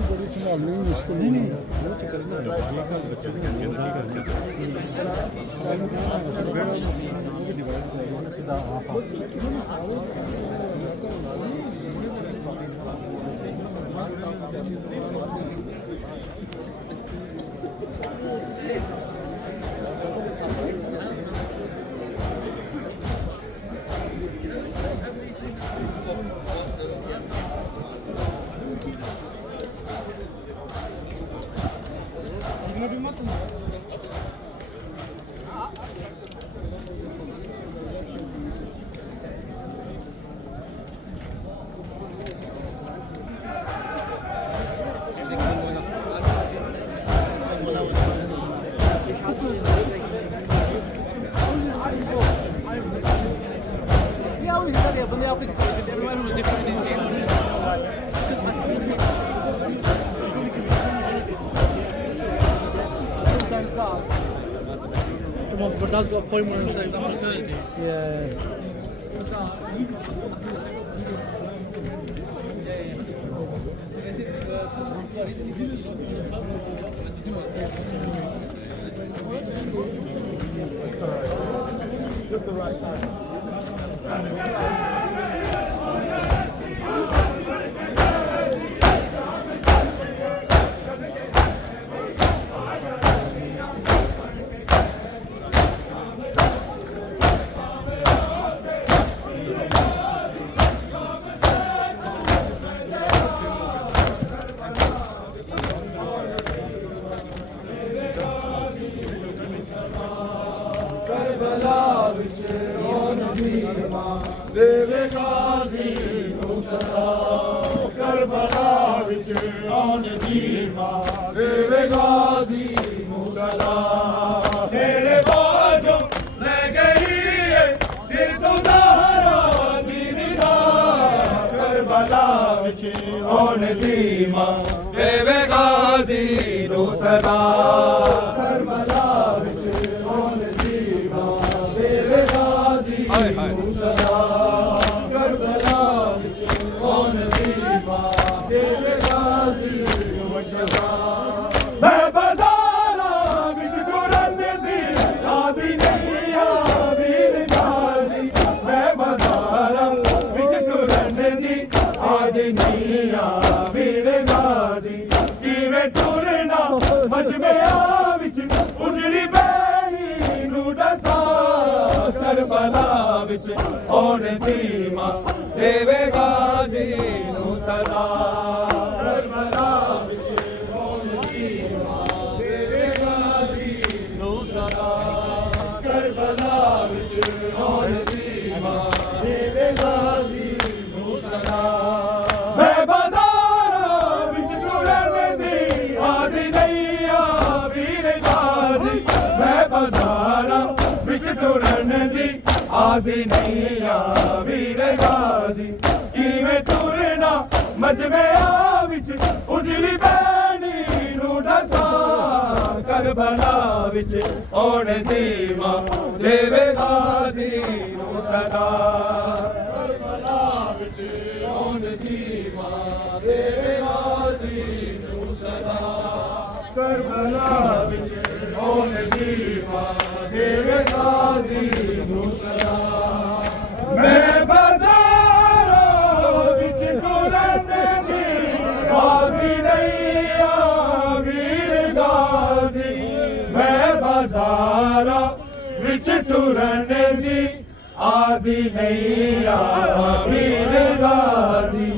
बड़ी संभालनी मुश्किल नहीं But that's got a point where it's like that on Thursday. Yeah. Just the right time. ਦੇਵੇ ਗਾਜ਼ੀ ਨੂੰ ਸਦਾ ਕਰਬਲਾ ਵਿੱਚ ਆਉਣ ਦੀ ਮਾਂ ਦੇਵੇ ਗਾਜ਼ੀ ਨੂੰ ਸਦਾ ਤੇਰੇ ਬਾਝੋਂ ਲੈ ਗਈ ਏ ਸਿਰ ਤੋਂ ਜ਼ਹਰਾ ਦੀ ਨਿਗਾਹ ਕਰਬਲਾ ਵਿੱਚ ਆਉਣ ਦੀ ਮਾਂ ਦੇਵੇ ਗਾਜ਼ੀ ਨੂੰ ਸਦਾ ਕਰਬਲਾ ਵਿੱਚ ਆਉਣ ਦੀ ਮਾਂ ਦੇਵੇ ਗਾਜ਼ੀ ਨੂੰ ਸਦਾ ਮੈਂ ਬਾਜ਼ਾਰਾਂ ਵਿੱਚ ਤੁਰਨ ਦੀ ਆਦੀ ਨਹੀਂ ਆ ਵੀਰ ਗਾਜ਼ੀ ਮੈਂ ਬਾਜ਼ਾਰਾਂ ਵਿੱਚ ਤੁਰਨ ਦੀ ਆਦੀ ਨਹੀਂ ਆ ਵੀਰ ਗਾਜ਼ੀ ਕਿਵੇਂ ਤੁਰਨਾ ਮਜਮਿਆਂ ਵਿੱਚ ਉਜੜੀ ਬੈਣੀ ਨੂੰ ਦੱਸਾਂ ਕਰਬਲਾ ਵਿੱਚ ਆਉਣ ਦੀ ਮਾਂ ਦੇਵੇ ਗਾਜ਼ੀ ਨੂੰ ਸਦਾ ਕਰਬਲਾ ਵਿੱਚ ਕਰਬਲਾ ਵਿੱਚ ਆਉਣ ਦੀ ਮਾਂ ਦੇਵੇ ਗਾਜ਼ੀ ਨੂੰ ਸਦਾ ਮੈਂ ਬਾਜ਼ਾਰਾਂ ਵਿੱਚ ਤੁਰਨ ਦੀ ਆਦੀ ਨਹੀਂ ਆ ਵੀਰ ਗਾਜ਼ੀ ਮੈਂ ਬਾਜ਼ਾਰਾਂ ਵਿੱਚ ਤੁਰਨ ਦੀ ਆਦੀ ਨਹੀਂ ਆ ਵੀਰ ਗਾਜ਼ੀ ਕਿਵੇਂ ਤੁਰਨਾ ਮਜਮਿਆਂ ਵਿੱਚ ਉਜੜੀ ਬੈਣੀ ਨੂੰ ਦੱਸਾਂ ਕਰਬਲਾ ਵਿੱਚ ਆਉਣ ਦੀ ਮਾਂ ਦੇਵੇ ਗਾਜ਼ੀ ਨੂੰ ਸਦਾ ਕਰਬਲਾ ਵਿੱਚ ਆਉਣ ਦੀ ਮਾਂ ਦੇਵੇ ਗਾਜ਼ੀ ਨੂੰ ਸਦਾ ਕਰਬਲਾ ਵਿੱਚ ਆਉਣ ਦੀ ਮਾਂ ਦੇਵੇ ਗਾਜ਼ੀ ਨੂੰ ਸਦਾ ਮੈਂ ਬਾਜ਼ਾਰਾਂ ਵਿੱਚ ਤੁਰਨ ਦੀ ਆਦੀ ਨਹੀਂ ਆ ਵੀਰ ਗਾਜ਼ੀ ਮੈਂ ਬਾਜ਼ਾਰਾਂ ਵਿੱਚ ਤੁਰਨ ਦੀ ਆਦੀ ਨਹੀਂ ਆ ਵੀਰ ਗਾਜ਼ੀ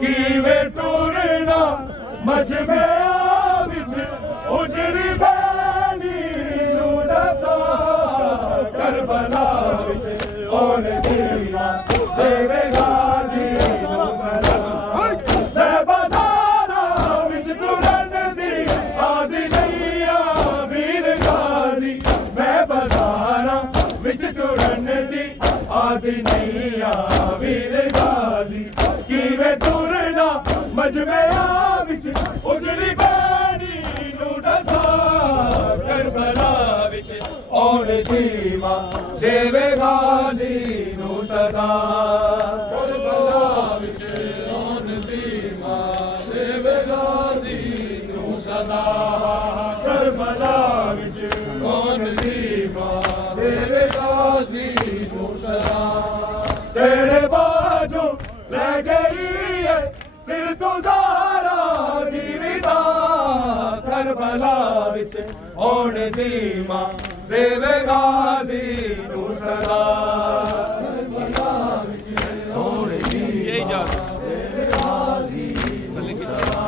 ਕਿਵੇਂ ਤੁਰਨਾ ਮਜਮਿਆਂ ਵਿੱਚ ਉਜੜੀ ਬੈਣੀ ਨੂੰ ਦੱਸਾਂ ਕਰਬਲਾ ਵਿੱਚ ਆਉਣ ਦੀ ਮਾਂ ਦੇਵੇ ਗਾਜ਼ੀ ਨੂੰ ਸਦਾ ਮੈਂ ਬਾਜ਼ਾਰਾਂ ਵਿੱਚ ਤੁਰਨ ਦੀ ਆਦੀ ਨਹੀਂ ਆ ਵੀਰ ਗਾਜ਼ੀ ਮੈਂ ਬਾਜ਼ਾਰਾਂ ਵਿੱਚ ਤੁਰਨ ਦੀ ਕੁਰਬਾਨੀਆਂ ਵੀਰ ਗਾਜ਼ੀ ਕਿਵੇਂ ਤੁਰਨਾ ਮਜਮਿਆਂ ਵਿੱਚ ਉਜੜੀ ਬਾਣੀ ਨੂੰ ਦੱਸਾਂ ਕਰਬਲਾ ਵਿੱਚ ਔਰ ਦੀ ਮਾਂ ਦੇਵੇ ਗਾਜ਼ੀ ਨੂੰ ਸਦਾ ਕਰਬਲਾ ਵਿੱਚ ਔਰ ਦੀ ਮਾਂ ਦੇਵੇ ਗਾਜ਼ੀ ਨੂੰ ਸਦਾ ਕਰਬਲਾ ਵਿੱਚ ਔਰ ਦੀ ਮਾਂ ਦੇਵੇ ਗਾਜ਼ੀ ਨੂੰ ਸਦਾ ਤੇਰੇ ਬਾਝੋਂ ਲੈ ਗਈ ਹੈ ਸਿਰ ਤੋਂ ਜ਼ਾਰਾ ਦੀ ਰਿਦਾ ਕਰਬਲਾ ਵਿੱਚ ਔਰ ਦੀ ਮਾਂ ਦੇਵੇ ਗਾਜ਼ੀ ਨੂੰ ਸਦਾ ਕਰਬਲਾ ਵਿੱਚ ਔਰ ਦੀ ਮਾਂ ਦੇਵੇ ਗਾਜ਼ੀ ਨੂੰ ਸਦਾ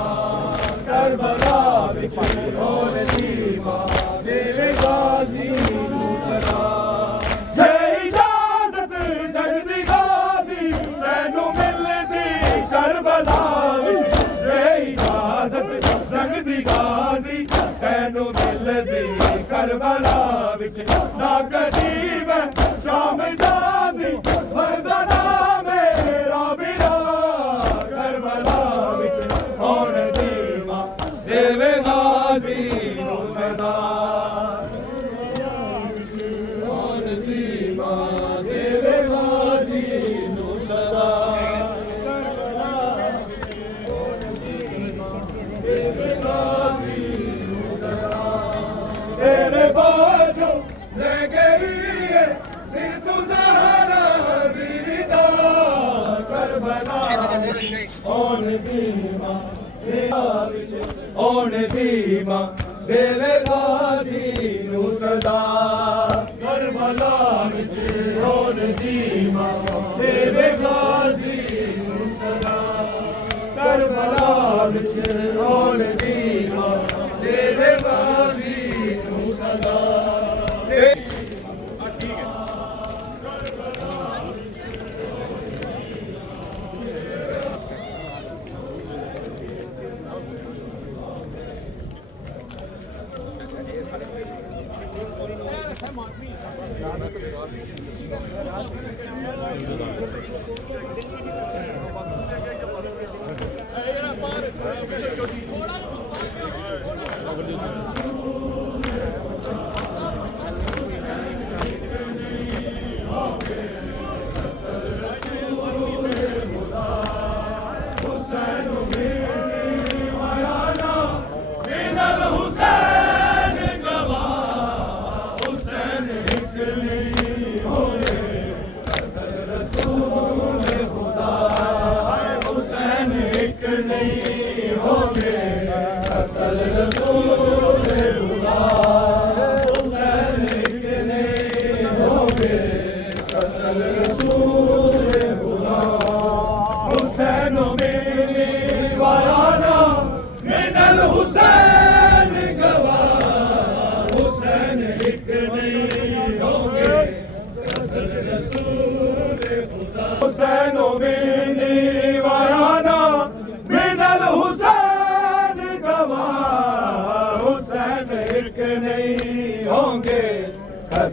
ਕਰਬਲਾ ਵਿੱਚ ਔਰ ਦੀ ਮਾਂ ਦੇਵੇ ਗਾਜ਼ੀ ਨੂੰ ਸਦਾ ਜੇ ਇਜਾਜ਼ਤ ਜਗਦੀ ਗਾਜ਼ੀ ਤੈਨੂੰ ਮਿਲਦੀ ਕਰਬਲਾ ਵਿੱਚ ਜੇ ਇਜਾਜ਼ਤ ਜਗਦੀ ਗਾਜ਼ੀ ਤੈਨੂੰ ਮਿਲਦੀ ਕਰਬਲਾ ਵਿੱਚ ਨਾ ਕਦੀ ਮੈਂ ਸ਼ਾਮ ਜਾਂਦੀ ਮਰਦਾ ਨਾ ਮੇਰਾ ਵੀਰਾ ਕਰਬਲਾ ਵਿੱਚ ਔਰ ਦੀ ਮਾਂ ਦੇਵੇ ਗਾਜ਼ੀ ਨੂੰ ਸਦਾ ਔਰ ਦੀ ਮਾਂ ਦੇਵੇ ਗਾਜ਼ੀ ਨੂੰ ਸਦਾ ਦੇਵੇ ਗਾਜ਼ੀ ਨੂੰ ਸਦਾ ਤੇਰੇ ਬਾਝੋਂ ਲੈ ਗਈ ਹੈ ਸਿਰ ਤੋਂ ਜ਼ਹਰਾ ਦੀ ਰਿਦਾ ਕਰਬਲਾ ਔਰ ਦੀ ਮਾਂ ਵਿੱਚ ਔਰ ਦੀ ਮਾਂ ਦੇਵੇ ਗਾਜ਼ੀ ਨੂੰ ਸਦਾ ਕਰਬਲਾ ਵਿੱਚ ਔਰ ਦੀ ਮਾਂ ਦੇਵੇ ਗਾਜ਼ੀ ਨੂੰ ਸਦਾ ਕਰਬਲਾ ਵਿੱਚ ਔਰ ਦੀ ਮਾਂ ਦੇਵੇ ਗਾਜ਼ੀ ਨੂੰ ਸਦਾ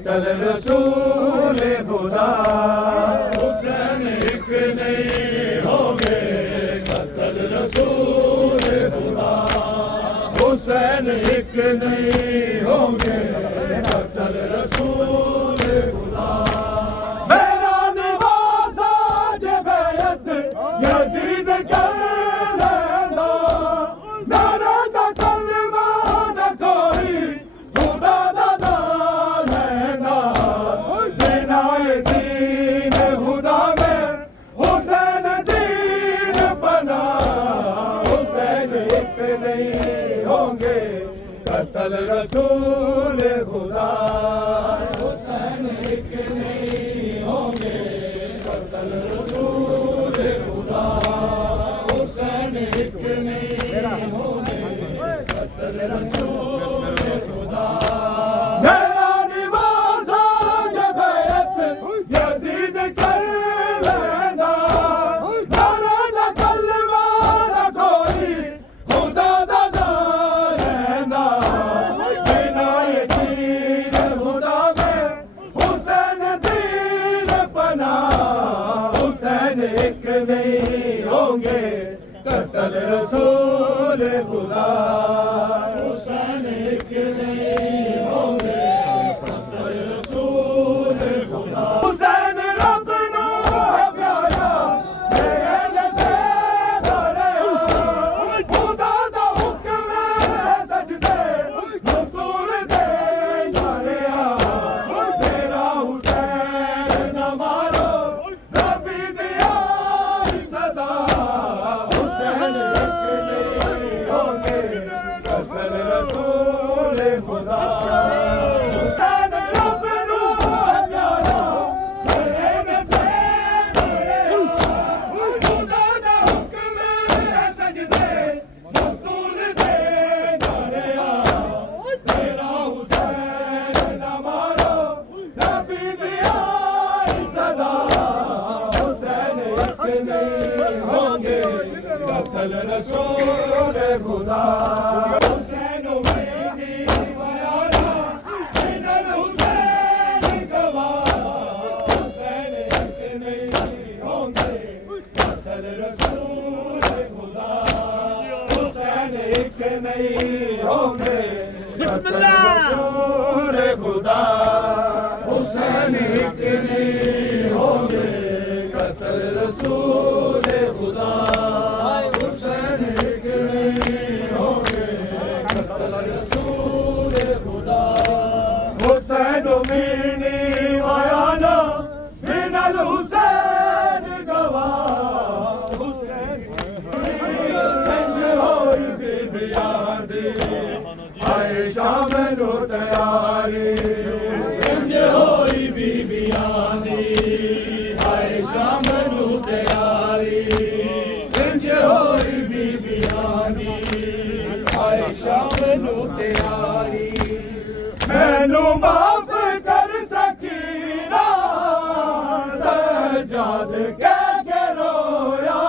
कतल रसूल खुदा हुसैन एक नहीं होंगे कतल रसूल खुदा हुसैन एक नहीं होंगे कतल रसूल खुदा मेरा निवासा जबैत यजीद कर लेना नारा दा कलमा न कोई खुदा दा कतल रसूल खुदा हुसैन एक नहीं होंगे कतल रसूल खुदा हुसैन एक नहीं होंगे कतल रसूल खुदा मेरा निवासा जबैत यजीद कर लेना नारा दा कलमा न कोई खुदा दा हुसैन एक नहीं होंगे कत्ल रसूल खुदा हुसैन एक नहीं होंगे कत्ल रसूल खुदा हुसैन रब नो है प्यारा मेरे से बड़े खुदा दा हुक्म है सजदे मकबूल दे जाने तेरा हुसैन न मारो नबी दिया सदा हुसैन एक नहीं होंगे कत्ल रसूल खुदा हुसैन रब नो है प्यारा मेरे से बड़े खुदा दा हुक्म है सजदे मकबूल दे जाने तेरा हुसैन न मारो नबी दिया सदा हुसैन एक नहीं होंगे कत्ल रसूल खुदा हुसैन मेरी बयाना मिनल हुसैन गवा हुसैन एक नहीं होंगे कत्ल रसूल खुदा हुसैन एक नहीं होंगे कत्ल रसूल खुदा हुसैन एक नहीं होंगे कत्ल रसूल खुदा हुसैन एक नहीं होंगे कत्ल रसूल खुदा हुसैन मीनी बयाना मिनल हुसैन गवा हुसैन होई बीबियां दी आए शाम नु तैयारी होई बीबियां दी आए शाम नु तैयारी होई बीबियां दी आए शाम नु तैयारी मैनू माफ कर सकीना सजाद कह के रोया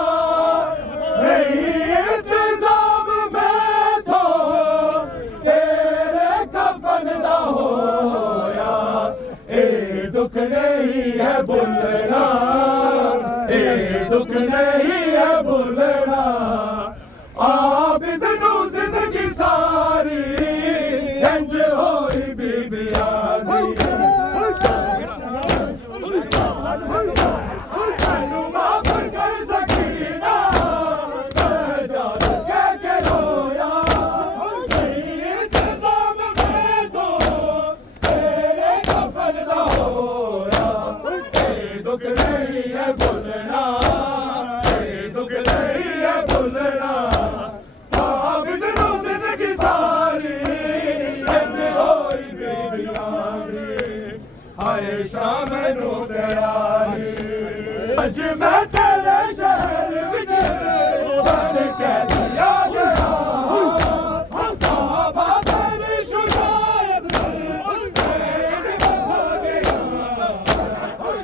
नहीं इंतजाम मैं तो तेरे कफन दा होया ए दुख नहीं है भुलना ए दुख नहीं है भुलना आबिद नू जिंदगी सारी इंज होई बीबियां दी मैनू माफ कर सकीना सजाद कह के रोया नहीं इंतजाम मैं तो तेरे कफन दा होया ए दुख नहीं है भुलना ए दुख नहीं है भुलना आबिद नू जिंदगी सारी इंज होई बीबियां दी हाय शाम नू तैयारी अज मैं तेरे शहर विच बन के आ गया काबा तेरी शुजायत तेरे हो गया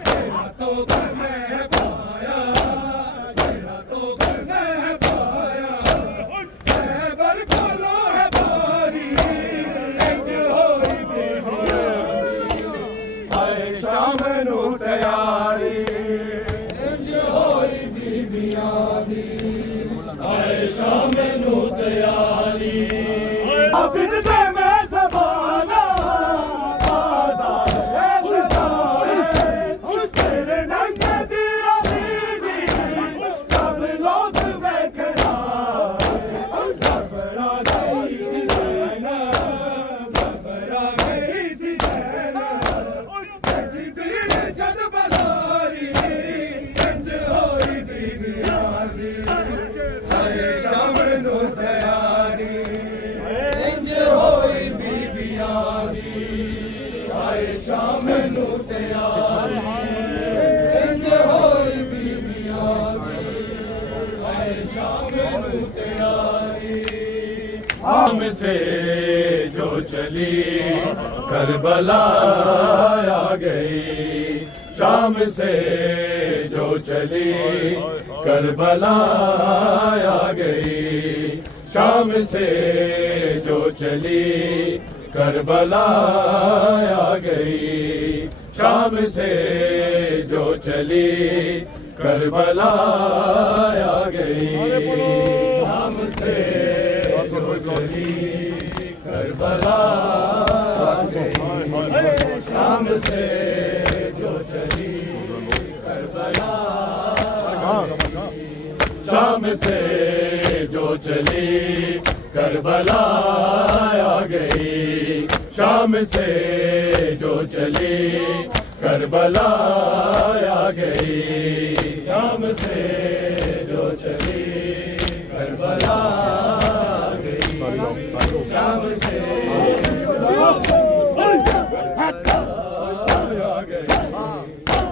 तेरा तो घर में पाया तेरा तो घर में पाया खैबर खोलो है बारी इंज होई बीबियां आए शाम नू तैयारी इंज होई बीबियां दी आए शाम नू तैयारी आबिद दे मैं ज़माना आज़ाद है सतारे तेरे नंगे दी अज़ीज़ी सब लोग देखना घबरा गई सी ज़ैनब घबरा गई सी ज़ैनब तेरी भीड़ जद बाज़ारी इंज होई बीबियां दी आए शाम नू तैयारी इंज होई बीबियां दी आए शाम नू तैयारी इंज होई बीबियां दी आए शाम नू तैयारी हम से जो चली करबला आ गई शाम से जो चली करबला आ गई शाम से जो चली करबला आ गई शाम से जो चली करबला आ गई शाम से जो चली करबला आ गई शाम से जो चली करबला शाम से जो चली करबला आ गई शाम से जो चली करबला आ गई शाम से जो चली करबला आ गई शाम से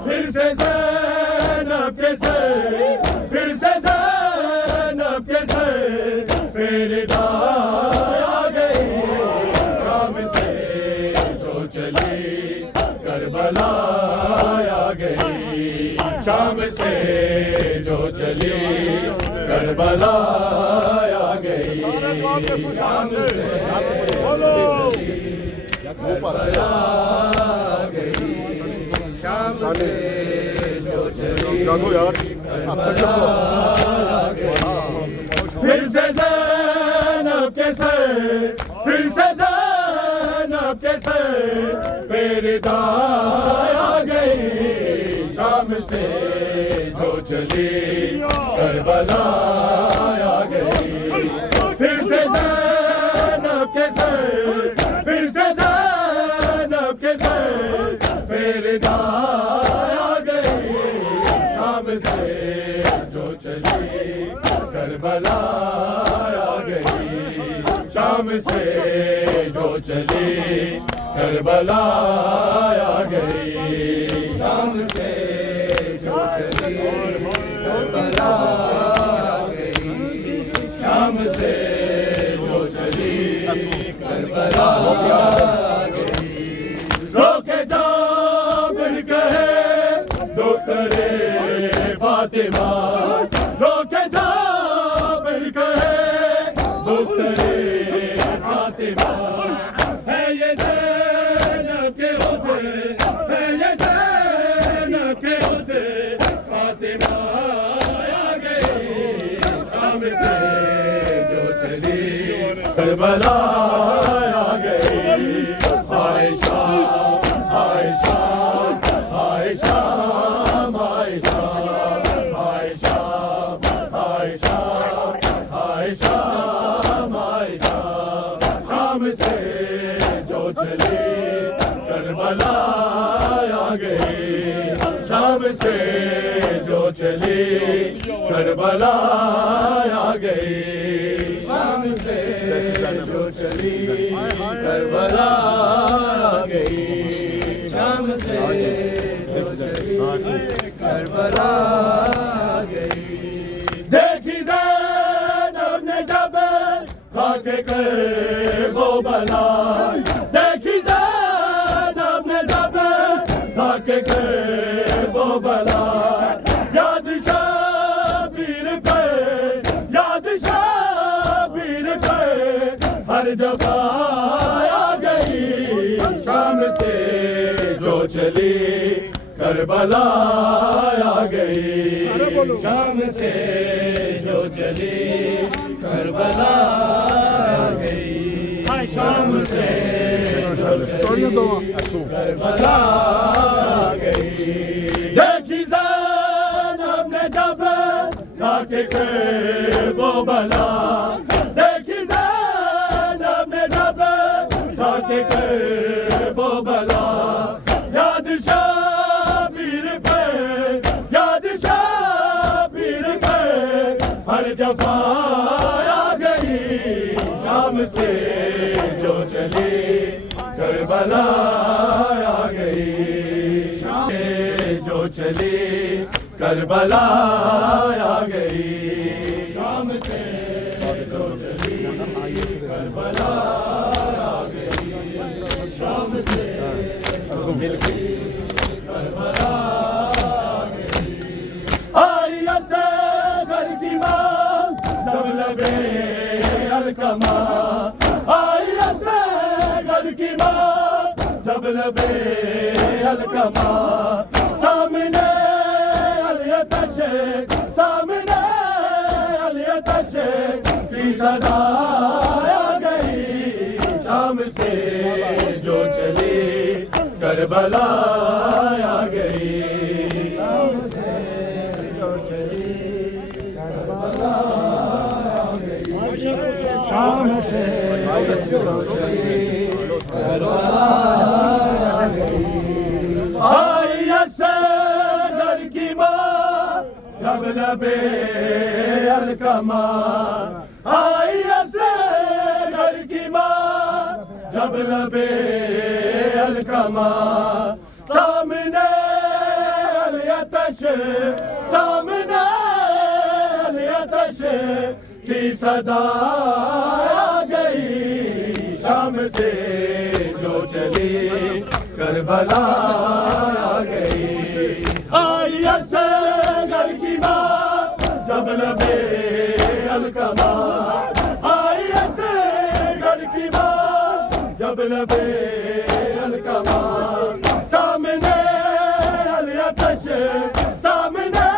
फिर से ज़ैनब के सर फिर से ज़ैनब के सर पेरदा आ गई शाम से जो चली करबला आ गई शाम से जो चली करबला आ गई शाम से करबला आ गई शाम से जो चली फिर से ज़ैनब के सर फिर से ज़ैनब के सर पेरदा आ गई शाम से जो चली करबला आ गई फिर से ज़ैनब के सर फिर से ज़ैनब के सर पेरदा आ गई शाम से जो चली करबला आ गई शाम से जो चली करबला आ गई शाम से जो चली करबला आ गई शाम से जो चली करबला आ गई रोके जाबिर कहे दुख्तरे फातिमा रोके जाबिर कहे दुख्तरे फातिमा है ये ज़ैनब के होते है ये ज़ैनब के होते फातिमा आ गई शाम से जो चली करबला आ गई आयशा आयशा आयशा आयशा आयशा आयशा आयशा आयशा शाम से जो चली करबला आ गई शाम से जो चली करबला आ गई शाम से जो चली करबला आ गई शाम से जो चली करबला आ गई देखी ज़ैनब ने जब खाके कर वो बला देखी ज़ैनब ने जब खाके कर वो बला याद शाबीर पे याद शाबीर पे हर जगह आ गई शाम से जो चली करबला आ गई शाम से जो चली करबला आ गई शाम से जो चली करबला आ गई देखी ज़ैनब ने जब खाके कर वो बला देखी ज़ैनब ने जब खाके कर वो बला याद शाबीर पे याद शाबीर पे हर जगह आ गई शाम से जो चली करबला आ गई शाम से जो चली करबला आ गई शाम से जो चली करबला आ गई शाम से जो चली करबला आ गई आई असगर की माँ जब लबे अलकमा आई असगर की माँ जब लबे अलकमा सामने अलयतश सामने अलियतश की सदा आ गई शाम से जो चली करबला आ गई शाम से जो चली करबला आ गई शाम से जो चली करबला आ गई आई असगर की माँ जब लबे अलकमा आई असगर की माँ जब लबे अलकमा सामने अलियतश सामने अलियतश की सदा आ गई शाम से जो चली करबला आ गई आई असगर की बात जब लबे अलकमा आई असगर की बात जब लबे अलकमा सामने अलियतश सामने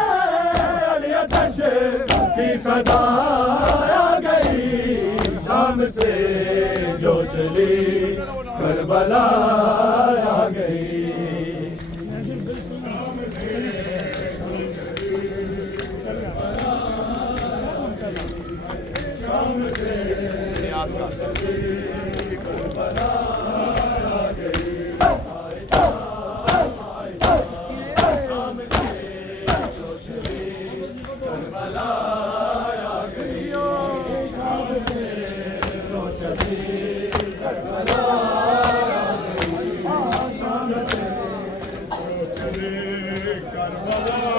अलियतश की सदा आ गई शाम से जो चली करबला आ गई शाम से करबला आ गई शाम से जो चली करबला आ गई शाम से जो चली करबला शाम से जो चली करबला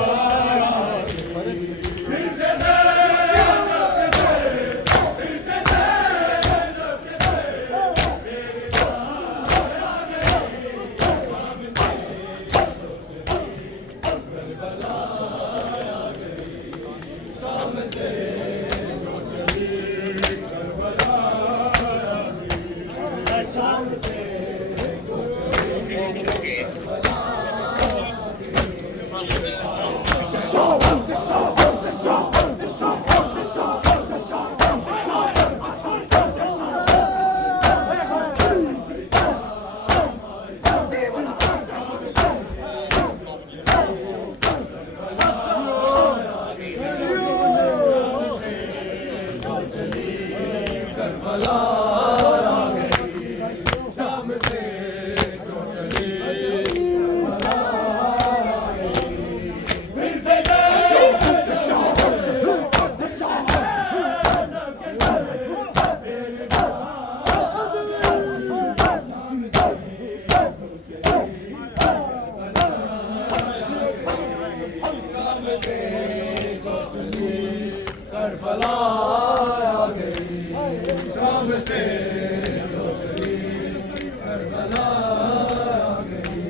फिर से करबला आ गई शाम से जो चली करबला आ गई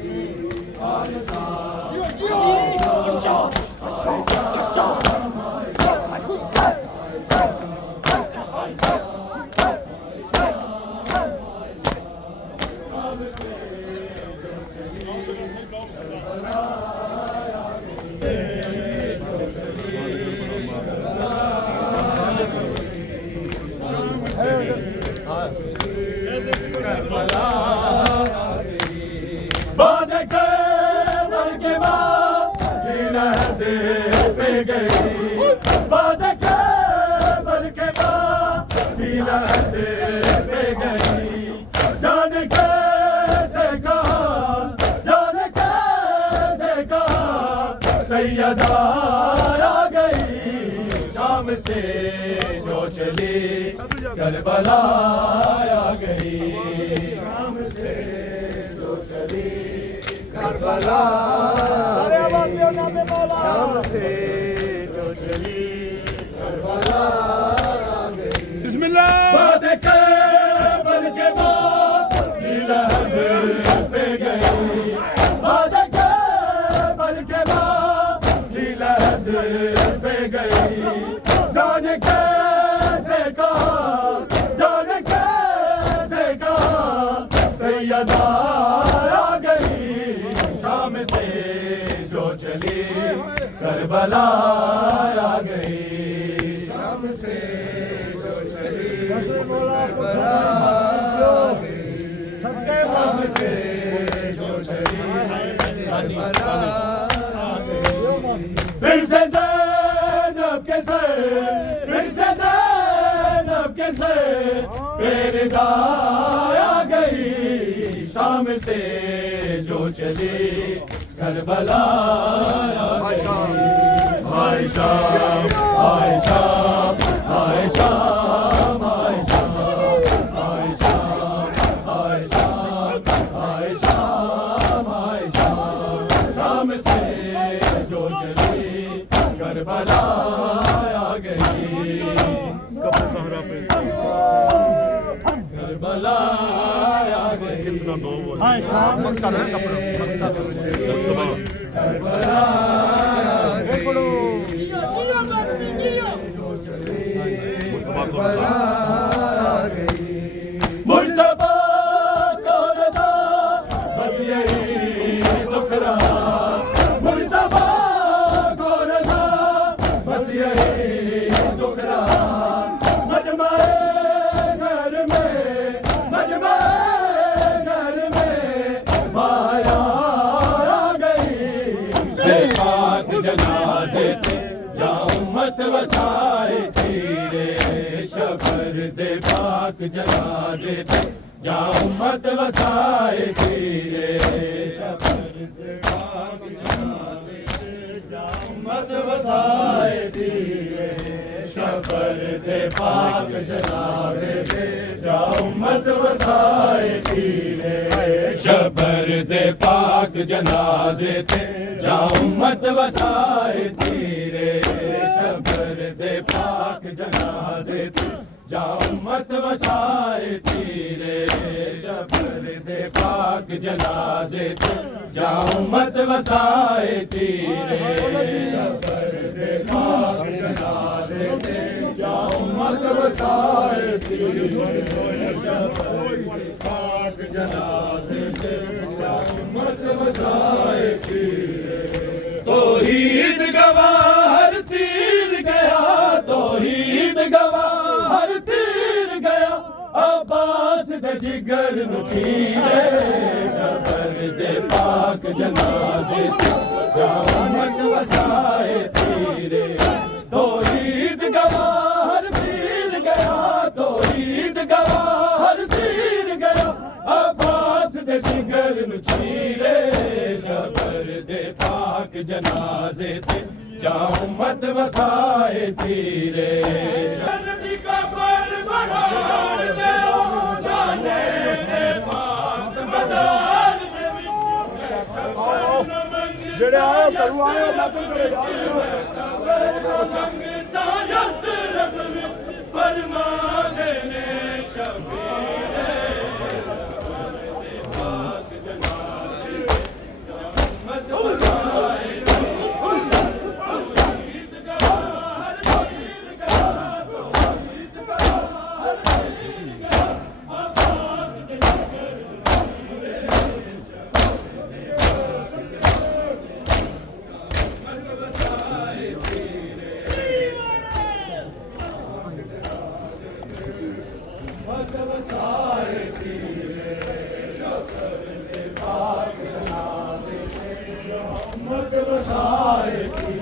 सैयदा आ गई शाम से जो चली करबला आ गई शाम से जो चली करबला शाम से जो चली करबला आ गई बिस्मिल्लाह वादे के बल के पास लहद पे गई वादे के बल के पास लहद पे गई जाने कैसे कहा जाने कैसे कहा सैयदा आ गई शाम से जो चली करबला करबला आ गई शाम से जो चली करबला आ गई शाम से जो चली करबला आ गई फिर से ज़ैनब के सर फिर से ज़ैनब के सर पेरदा आ गई शाम से जो चली करबला आ गई हाय शाम हाय शाम हाय शाम हाय शाम हाय शाम हाय शाम हाय शाम हाय शाम शाम से जो चली करबला आ गई करबला आ गई हाय शाम करबला आ गई करबला आ गई मुस्तफा को रज़ा बस यही दुखरा मुस्तफा को रज़ा बस यही दुखरा मजमाए घर में माया आ गई पाक जनाजे थे जा उम्मत वसाए तेरे शबर दे पाक जनाजे थे जा उम्मत वसाए तेरे शबर दे पाक जनाजे थे जा उम्मत वसाए तेरे शबर दे पाक जनाजे थे जा उम्मत वसाए तेरे शबर दे पाक जनाजे थे जा उम्मत वसाए तेरे शबर दे पाक जनाजे थे जा उम्मत वसाए तेरे शबर दे पाक जनाजे थे जा उम्मत वसाए तेरे शबर दे पाक जनाजे थे जा उम्मत वसाए तेरे शबर दे पाक जनाजे थे जा उम्मत वसाए तेरे तौहीद गवाहर तीर गया तौहीद गवाहर तीर गया अब्बास दे जिगर नु चीरे शबर दे पाक जनाजे जा उम्मत वसाए तेरे तौहीद गवाहर तीर गया तौहीद गवाहर तीर गया अब्बास दे जिगर नु चीरे शबर दे पाक जनाजे थे जा उम्मत वसाए तेरे शरदी का पर बढ़ाड़ दे जाने दे पाक बदार दे जेड़े आए करू आए मंग सायस रब फरमाने ने शबीर पाक जनाजे जा उम्मत वसाए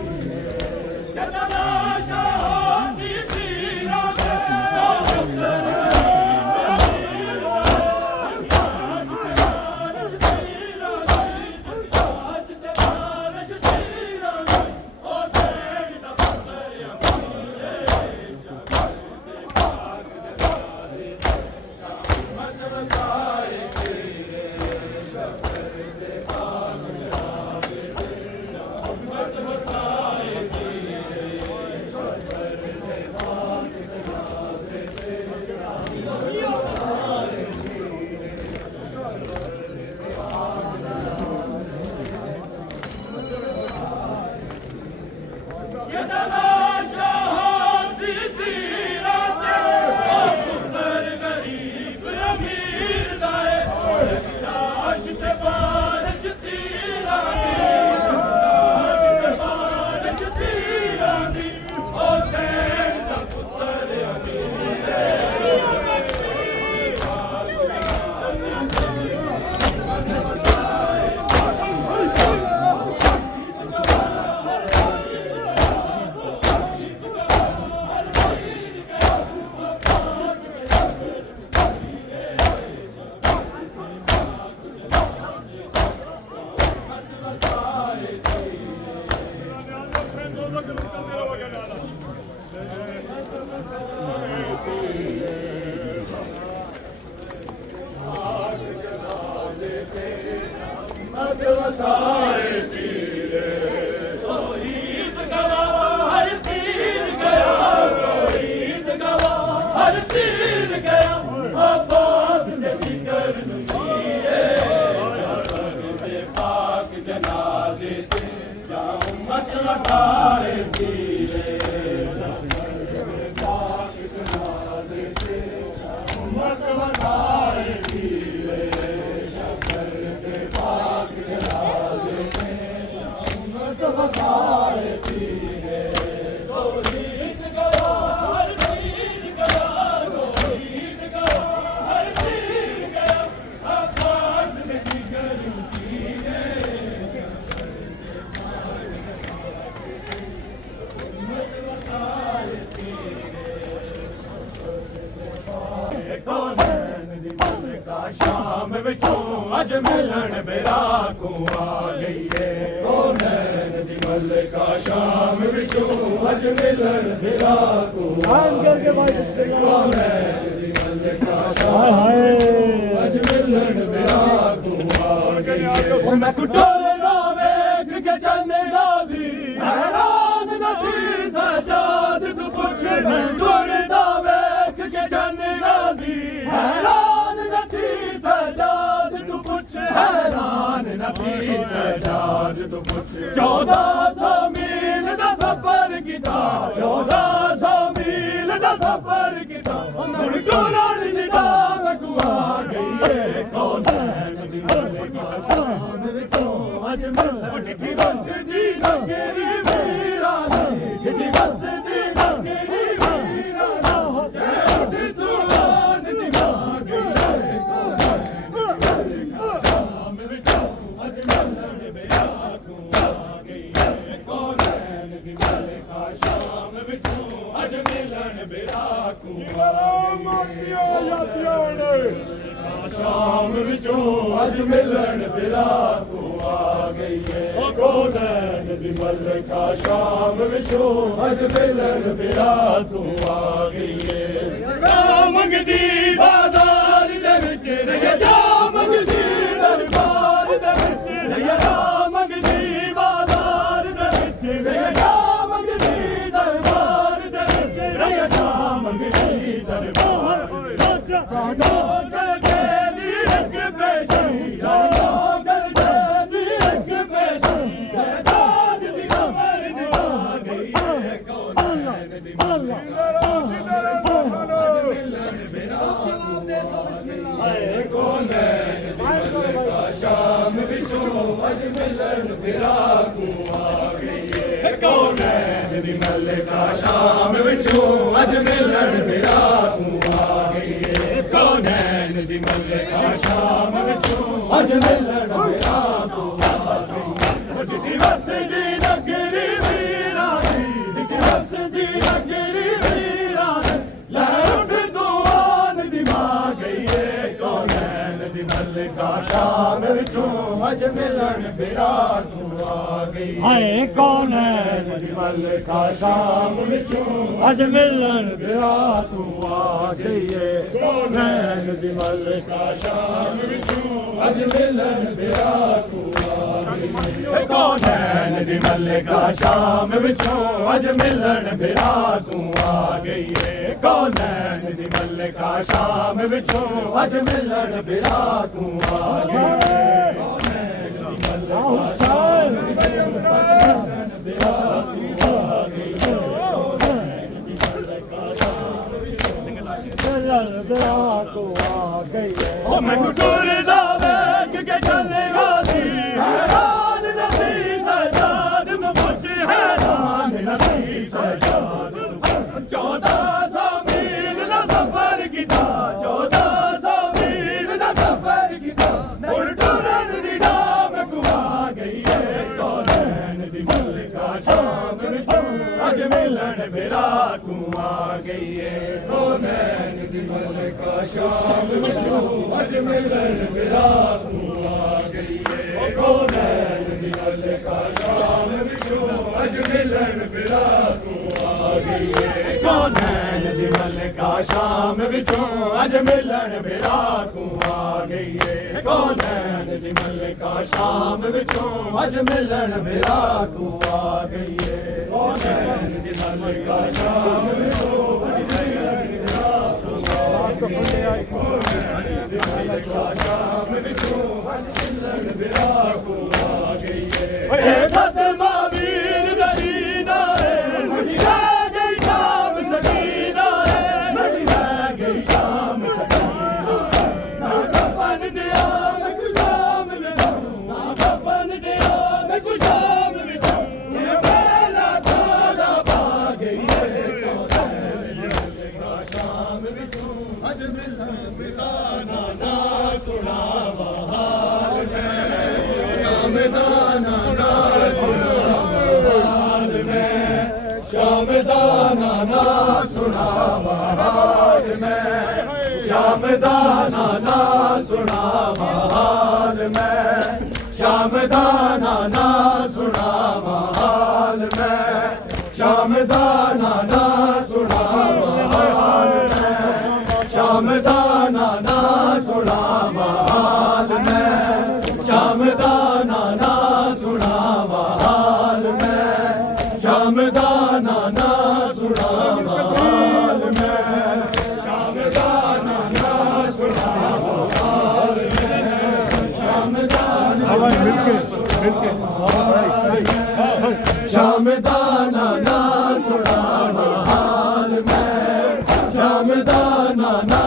कौनैन दी मलिका शाम विचों अज मिलन बिराकू आ गई है कौनैन दी मलिका शाम विचों अज मिलन बिराकू करके भाई बिस्मिल्लाह कौनैन दी मलिका शाम अज मिलन बिराकू आ गई है मैं कुटोरा वेख के चन्ने गाजी हैरान नथी सजाद तू पुछ मैं कुटोरा वेख के चन्ने गाजी हैरान नथी सजाद तू पुछ हैरान नथी सजाद तू पुछ 1400 मील दा सफर कीता 1400 मील दा सफर कीता हुण टोरा दी डाल को आ गई है कौनैन दी मलिका शाम विचों अज मिलन बस दी नगरी वीरा दी बस दी नगरी वीरा दी दुआन दी मांग शाम विचों अज मिलन बिराकू आ गई है कौनैन दी मलिका शाम विचों अज मिलन बिराकू शाम विचों अज मिलन बिराकू आ गई है कौनैन दी मलिका शाम विचों अज मिलन बिराकू आ गई है मंगदी बाजार दे विच रहिया जा मंगदी दरबार दे विच रहिया जा मंगदी बाजार दे विच रहिया जा मंगदी दरबार दे विच रहिया जा मंगदी दरबार जानो गल दी एक पेशी जानो गल दी एक पेशी सजाद दी कमर निभा गई है कौनैन दी मलिका शाम विचों अज मिलन बिराकू आ गई है कौनैन दी मलिका शाम विचों अज मिलन बिराकू आ गई है कौनैन दी मलिका शाम विचों अज मिलन बिराकू आ गई है बस दी नगरी वीरा दी बस दी नगरी वीरा लहर उठ दुआन दी मां गई है कौनैन दी मलिका शाम विचों अज मिलन बिराकू आ गई हाय कौनैन दी मलिका शाम विचों अज मिलन बिराकू आ गई है कौनैन दी मलिका शाम विचों अज मिलन बिराकू आ गई है कौनैन दी मलिका शाम विचों अज मिलन बिराकू आ गई है कौनैन दी मलिका शाम विचों अज मिलन बिराकू आ गई है कौनैन दी मलिका शाम विचों अज मिलन बिराकू आ गई है कौनैन दी मलिका शाम विचों मिलन बिराकू आ गई है ओ मैं कुटुरदा वेख के चले गासी हैरान नथी सजाद तू पुछ हैरान नथी सजाद 1400 मील दा सफर कीता 1400 मील दा सफर कीता हुण टुरन दी डाम को आ गई है कौनैन दी मलिका शाम विचों अज मिलन बिराकू आ गई है कौनैन दी मलिका शाम विचों अज मिलन बिराकू आ गई है कौनैन दी मलिका शाम विचों अज मिलन बिराकू आ गई है कौनैन दी मलिका शाम विचों अज मिलन बिराकू आ गई है कौनैन दी मलिका शाम विचों अज मिलन बिराकू आ गई है कौनैन दी मलिका शाम विचों अज मिलन बिराकू आ गई है कौनैन दी मलिका शाम विचों अज मिलन बिराकू आ गई है ए सतमा वीर दरीदा है मड़ी रह गई शाम सकीना है मड़ी रह गई शाम सकीना है ना कफन दिया मैं कुछ शाम में ना कफन दिया मैं कुछ शाम में ये मेला थारा पा गई है कौनैन दी मलिका शाम विचों अज मिलन बिराना ना सुना बहार में शाम दाना ना सुना बहार में शाम दाना ना सुना बहार में शाम दा नाना सुनावा हाल मैं शाम दा नाना सुनावा हाल मैं शाम दा नाना सुनावा हाल मैं शाम दा नाना सुनावा हाल मैं शाम दा नाना सुनावा हाल मैं शाम दा नाना सुनावा हाल मैं शाम दा नाना सुनावा हाल मैं शाम दा शाम दा नाना सुनावा हाल मैं शाम दा नाना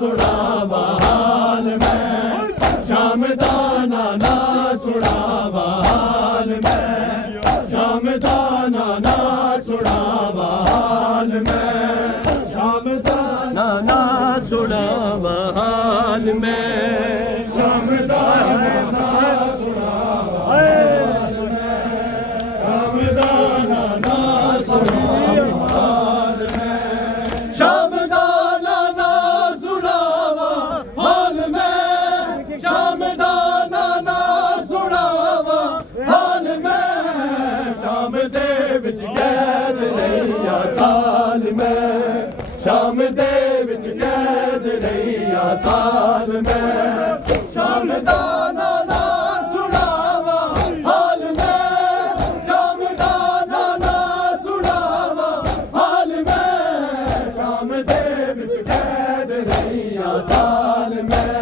सुनावा हाल मैं शाम दा नाना सुनावा हाल मैं शाम दा नाना सुनावा हाल मैं शाम दा नाना सुनावा हाल मैं शाम दा नाना सुनावा हाल मैं शाम दा नाना सुनावा हाल मैं शाम दा नाना सुनावा हाल मैं शाम दा नाना सुनावा हाल मैं शाम दे विच कैद रहिया साल मैं शाम दे विच कैद रहिया साल मैं शाम दा नाना सुनावा हाल मैं शाम दा नाना सुनावा हाल मैं शाम दे विच कैद रहिया साल मैं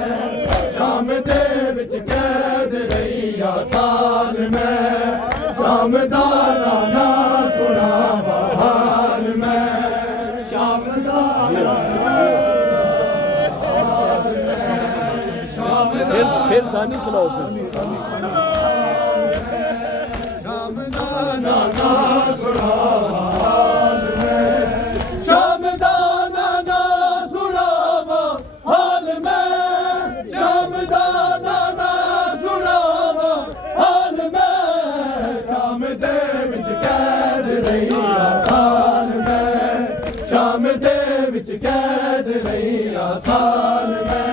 शाम दे विच कैद रहिया साल मैं शाम दा नाना सुनावा हाल मैं शाम दा फिर सानी सुनाओ शाम दा नाना सुनावा हाल मैं शाम दा नाना सुनावा हाल मैं शाम दा नाना सुनावा हाल मैं शाम दे विच कैद रहिया साल मैं शाम दे विच कैद रहिया साल मैं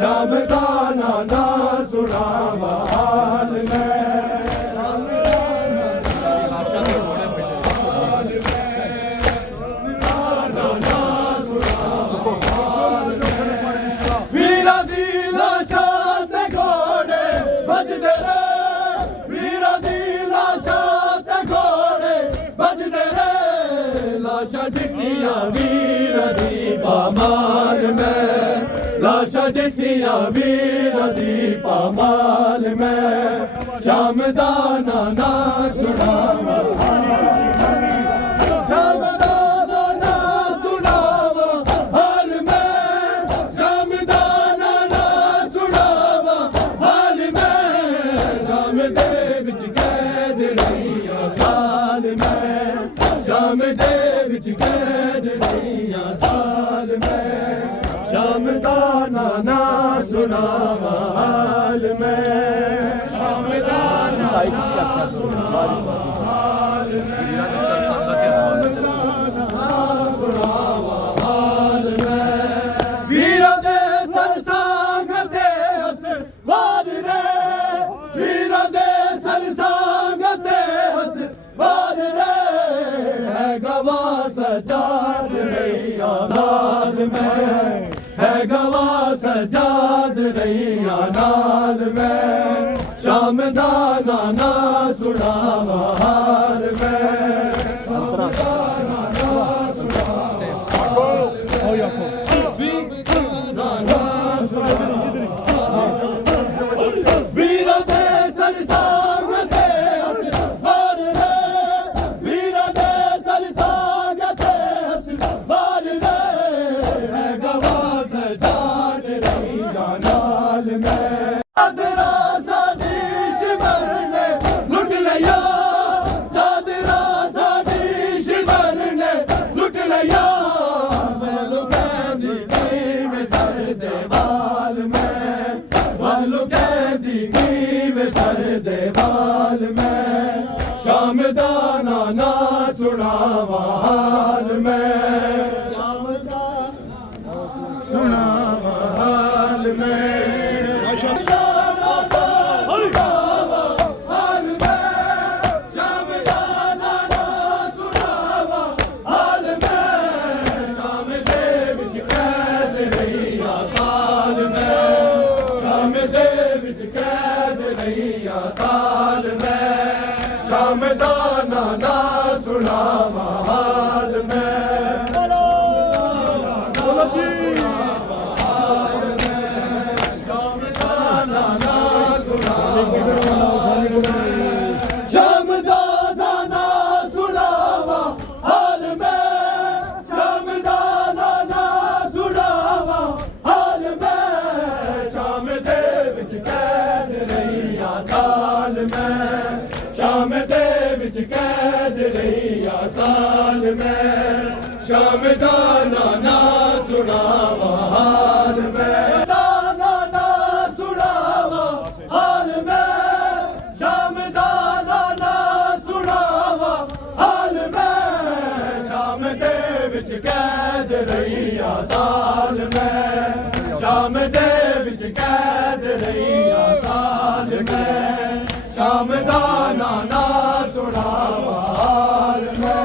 शाम दा नाना सुनावा हाल मैं वीरा दी लाशां ते घोड़े बजदे रे वीरा दी लाशां ते घोड़े बजदे रे लाशां डिठियां वीरा दी पामाल में लाशां डिठियां वीरा दी पामाल में शाम दा नाना सुनावा शाम दा नाना सुनावा हाल मैं शाम दा नाना सुनावा हाल मैं शाम दे विच कैद रहिया साल मैं शाम दे विच कैद रहिया साल मैं शाम दा नाना सुनावा हाल मैं शाम दा नाना सुनावा हाल मैं वीरा दे सरसांग ते हस वाद रे वीरा दे सरसांग ते हस वाद रे है गवा सजाद रहिया नाल में है गवा सजाद रहिया नाल में शाम दा नाना सुनावा हाल में शाम दा नाना सुनावा वीरा दे सरसांग ते हस वाद रे वीरा दे सरसांग ते हस वाद रे है गवा सजाद रहिया नाल में चादरा साजिश मरने लुट लिया चादरा साजिश मरने लुट लिया बालू कैदी में सर देवाल में बालू कैदी में सर देवाल में शाम दा नाना सुनावा हाल में शाम दा सुना शाम दा नाना सुनावा हाल मैं नाना सुनावा हाल मैं शाम दा नाना सुनावा हाल मैं शाम दे विच कैद रहिया साल मैं शाम दे विच कैद रहिया साल मैं शाम दा नाना सुनावा हाल मैं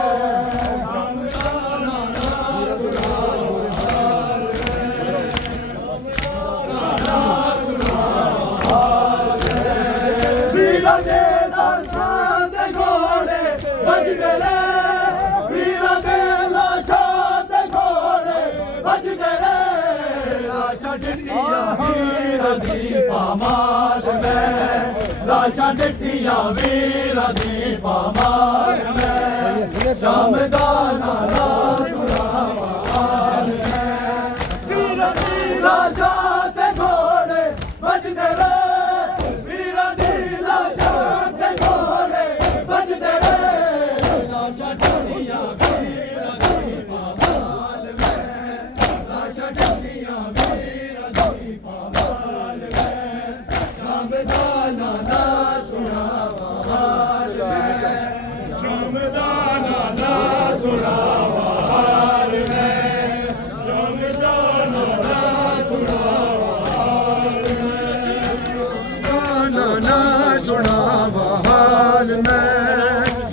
पामाल में लाशा डिठिया वीरा दी पामाल में शाम दा नाना सुनावा हाल में वीरा दी लाशा ते घोड़े बजदे रे वीरा दी लाशा ते घोड़े बजदे रे लाशा डिठिया वीरा दी पामाल में लाशा डिठिया वीरा दी पामाल शाम दा नाना सुनावा हाल में शाम दा नाना सुनावा हाल में शाम दा नाना सुनावा हाल में नाना सुनावा हाल में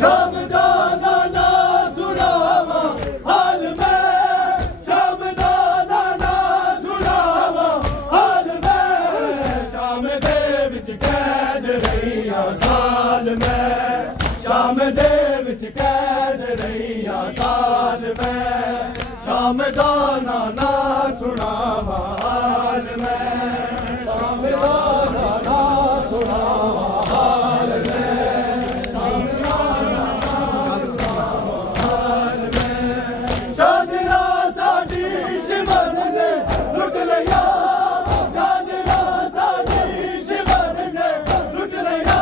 शाम दा नाना सुनावा हाल में शाम दा नाना सुनावा हाल में शाम दे विच कैद रहिया साल में शाम दे विच कैद रहिया साल में शाम दा नाना सुनावा हाल में शाम दा नाना सुनावा हाल में शाम दा नाना सुनावा हाल में चांदना साडी शिमर ने लुट लिया चांदना साडी शिमर ने लुट लिया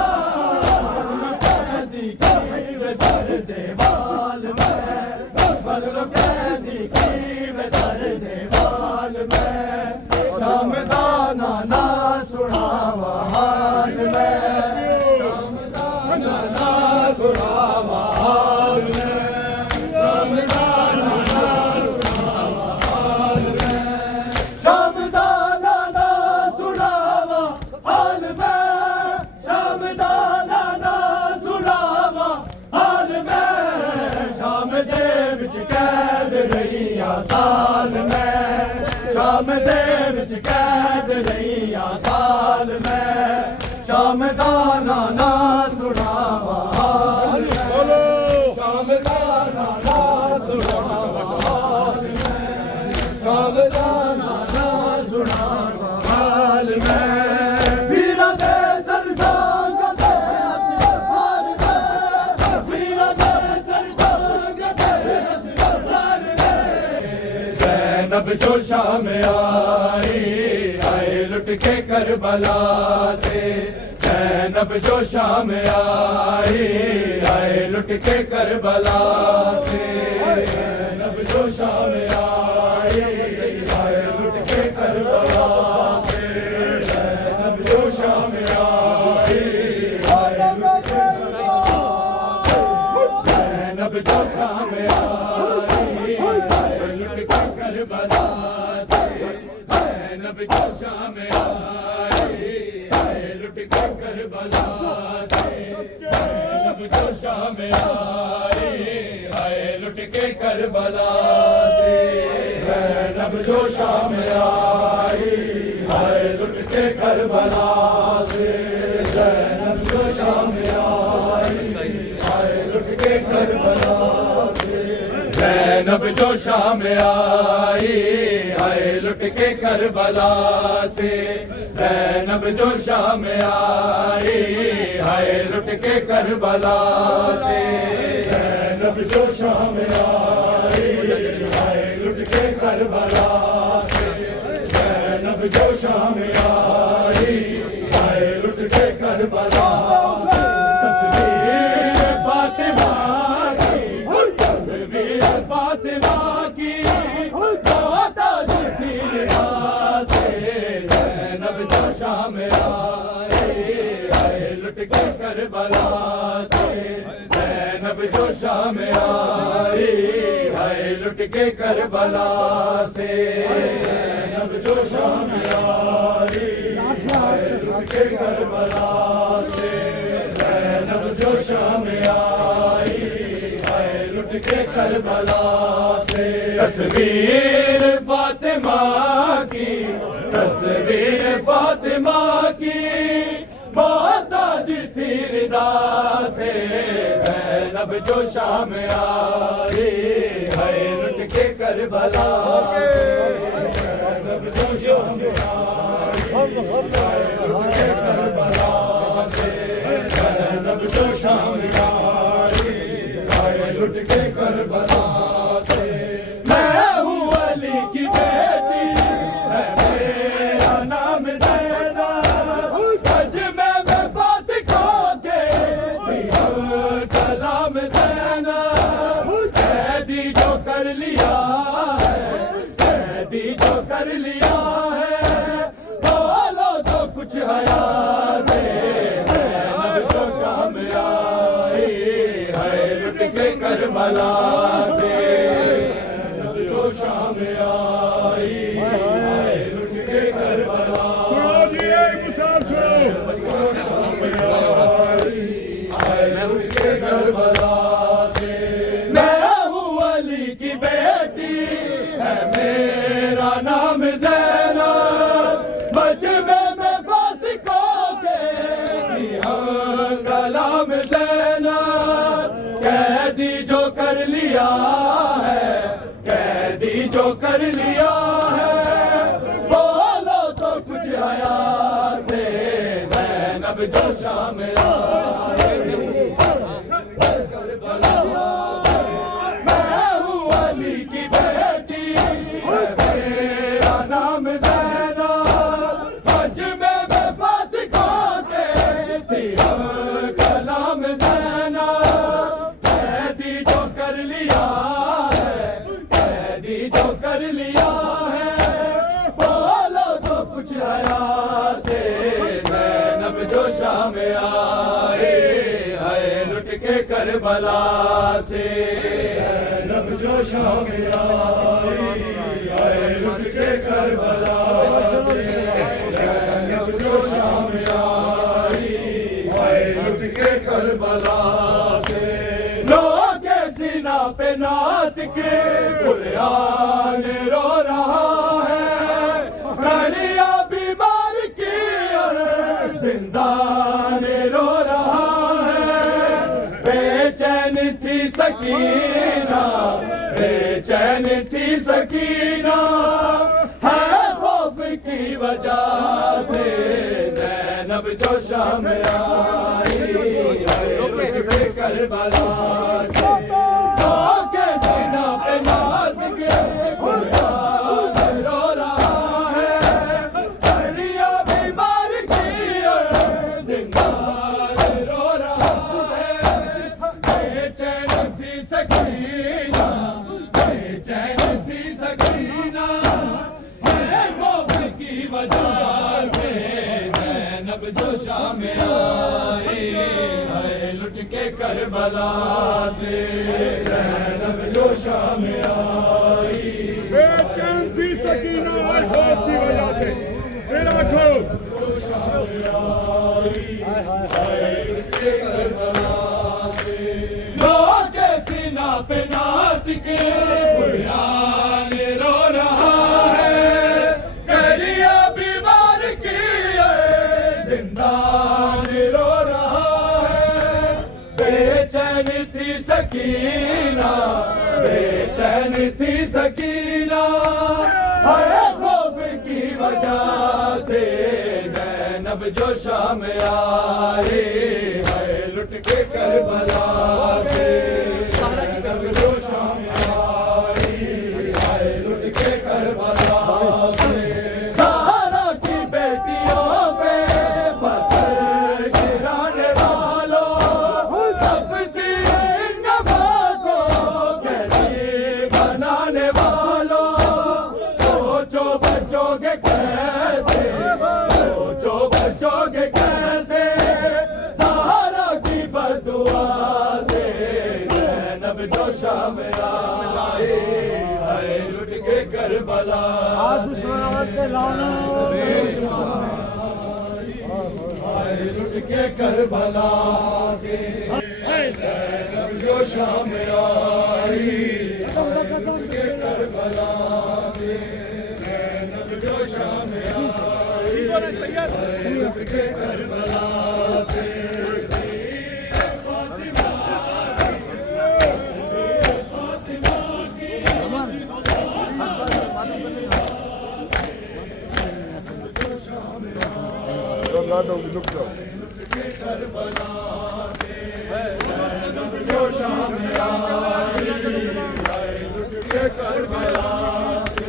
कैदी की वे सर देवाल में बदलो कैदी की वे सर देवाल में शाम दा नाना सुनावा हाल में शाम दा नाना सुनावा हाल में शाम दा नाना सुनावा हाल में शाम दा नाना सुनावा हाल में शाम दा नाना सुनावा हाल में शाम दे विच कैद रहिया साल में शाम दे विच कैद रहिया साल में शाम दा नाना सुनावा हाल में शाम दा नाना सुनावा हाल में शाम दा नाना सुनावा हाल में वीरा दे सरसंग ते हाल में वीरा दे सरसंग ते हाल में ज़ैनब जो शाम आई आए लुट के करबला से ज़ैनब जो शाम आई आए लुट के करबला से ज़ैनब जो शाम आई आए लुट के करबला से ज़ैनब जो शाम आई आए लुट के ज़ैनब जो शाम आई आए लुट के करबला से ज़ैनब जो शाम आई आए लुट के करबला से ज़ैनब जो शाम आई आए लुट के करबला से ज़ैनब जो शाम आई आए लुट के करबला से ज़ैनब जो शाम आई आए लुट के करबला से ज़ैनब जो शाम आई आए लुट के करबला से ज़ैनब जो शाम आई आए लुट के करबला से ज़ैनब जो शाम आई आए लुट के करबला से ज़ैनब जो शाम आई आए लुट के करबला तस्वीर फातिमा की तस्वीर फातिमा की मोहताज थी से ज़ैनब जो शाम आए लुट के करबला से ज़ैनब जो शाम आए लुट के करबला से ज़ैनब जो शाम आए लुट के करबला से ज़ैनब जो शाम आए लुट के करबला से तस्वीर फातिमा की तस्वीर फातिमा की मोहताज थी रिदा से ज़ैनब जो शाम आई है लुट के करबला से ज़ैनब जो शाम आई लुट के करबला से ज़ैनब जो शाम आई लुट के करबला से मैं हूँ अली की बेटी है मेरा नाम ज़ैनब गज में मैं फासिकों के कलाम ज़ैनब कैदी जो कर लिया है कैदी जो कर लिया है बोलो तो कुछ हया से ज़ैनब जो शाम आई है लुट के करबला से जो शाम आई है लुट के करबला सुनो जी एक मुसाफ सुनो जो शाम आई है लुट के करबला से मैं हूँ अली की बेटी है मेरा नाम ज़ैनब मजमे में फासिकों के कलाम ज़ैनब कैदी जो कर लिया है कैदी जो कर लिया है बोलो तो कुछ हया से ज़ैनब जो शाम आई करबला से मैं हूँ अली की बेटी है मेरा नाम ज़ैनब मजमे में फासिकों के थी कलाम ज़ैनब कैदी जो कर लिया है कैदी जो कर लिया है बोलो तो कुछ हया से ज़ैनब जो शाम आई है लुट के करबला से ज़ैनब जो शाम आई है लुट के करबला से ज़ैनब जो शाम आई है लुट के करबला से लोगों के सीना पे नात के कुरान रो रहा है कलिया बीमार की और जिंदान रो रहा है बेचैन थी सकीना बेचैन थी सकीना है खौफ की वजह से ज़ैनब जो शाम आई है लुट के करबला से लोगों के सीना पे नात के कुरान रो रहा है कलिया बीमार की और जिंदान रो रहा है बेचैन थी सकीना बेचैन थी सकीना है खौफ की वजह से ज़ैनब जो शाम आई है लुट के करबला से ज़ैनब जो शाम आई बेचैन थी सकीना और खौफ की वजह से फिर आठो जो शाम आई है लुट के करबला से लोगों के सीना पे नात के कुरान रो रहा है कलिया बीमार की जिंदान रो रहा है बेचैन थी सकीना बेचैन थी सकीना है खौफ की वजह से ज़ैनब जो शाम आई है लुट के करबला से ज़ैनब जो शाम आई है लुट के करबला से ज़हरा की बेटियों पे पत्थर गिराने वालों तफसीर नवा को कैदी बनाने वालों बचोगे कैसे, सोचो बचोगे कैसे, सहारा की बदुआ से ज़ैनब जो शाम आई, हाय लुट के करबला से, हाय लुट के करबला से, ज़ैनब जो शाम आई, लुट के करबला से, ज़ैनब जो शाम आई, लुट के करबला से। जो शाम आई, लुट के करबला से, जो शाम आई, लुट के करबला से।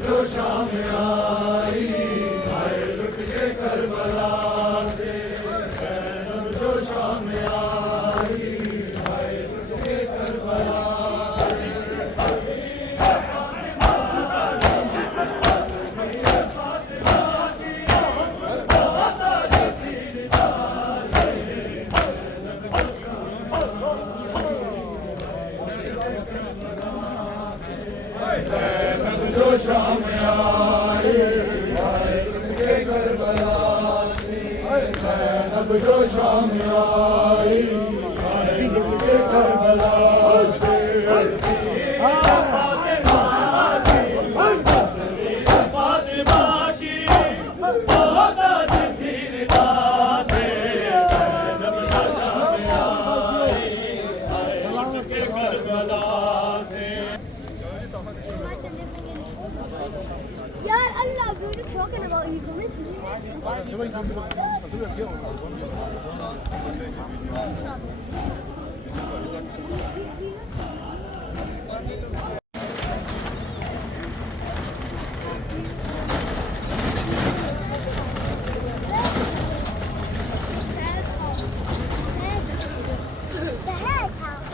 जो शाम आई, हाय लुट के करबला से, जो शाम आई, हाय लुट के करबला से। जो शाम आई, हाय लुट के करबला से, ज़ैनब जो शाम आई, हाय लुट के करबला से। फातिमा की बहुत आज थी रिदा से, ज़ैनब जो शाम आई, हाय लुट के करबला से। Yaar, Allah, we were just talking about you. The hair's house.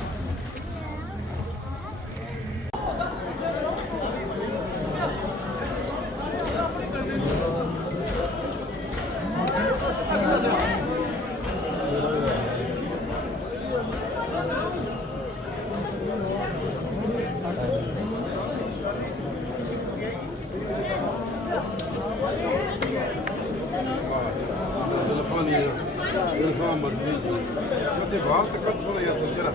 Você volta quando for aí, essa gera.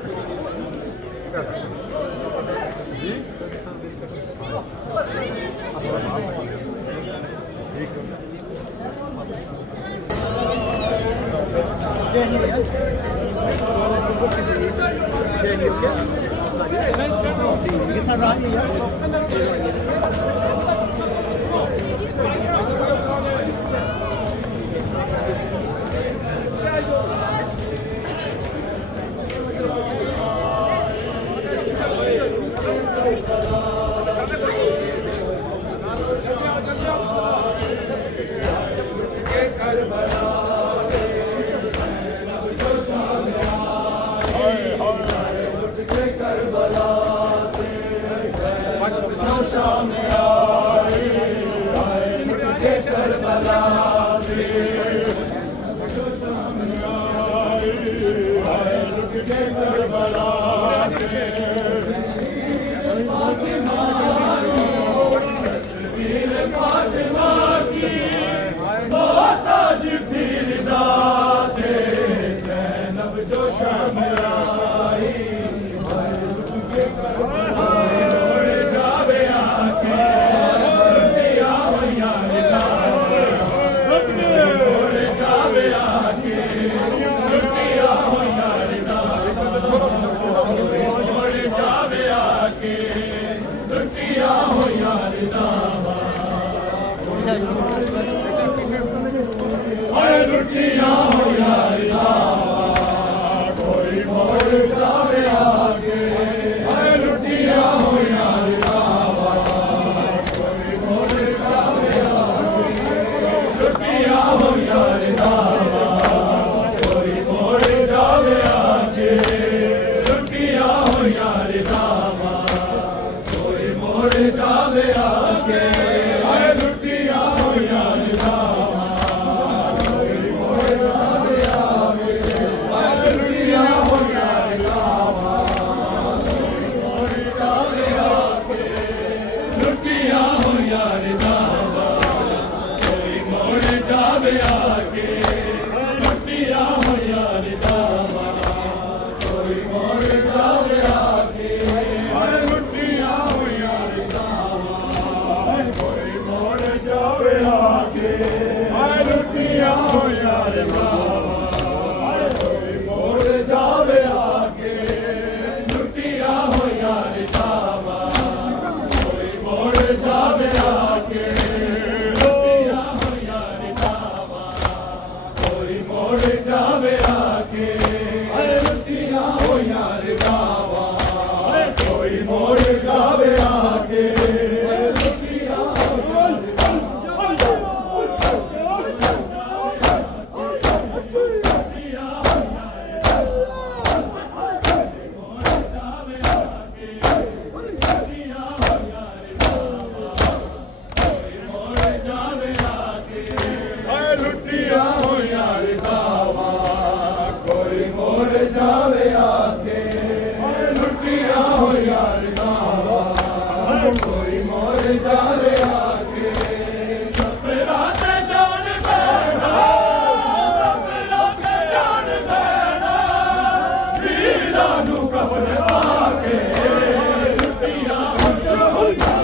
आके लुटिया होया रिदावा कोई मोड़ जावे आके लुटिया होया रिदावा कोई मोड़ जावे आके लुटिया होया रिदावा कोई मोड़ जावे आके लुटिया होया रिदावा कोई मोड़ जावे आके लुटिया होया रिदावा कोई मोड़ जावे आके लुटिया होया रिदावा कोई मोड़ जावे आके लुटिया लुटिया होया रिदावा कोई मोड़ जावे आके लुटिया होया रिदावा कोई मोड़ जावे आके सफरा ते जान बैठा सफरा ते जान बैठा वीरा नू कफन पाके लुटिया होया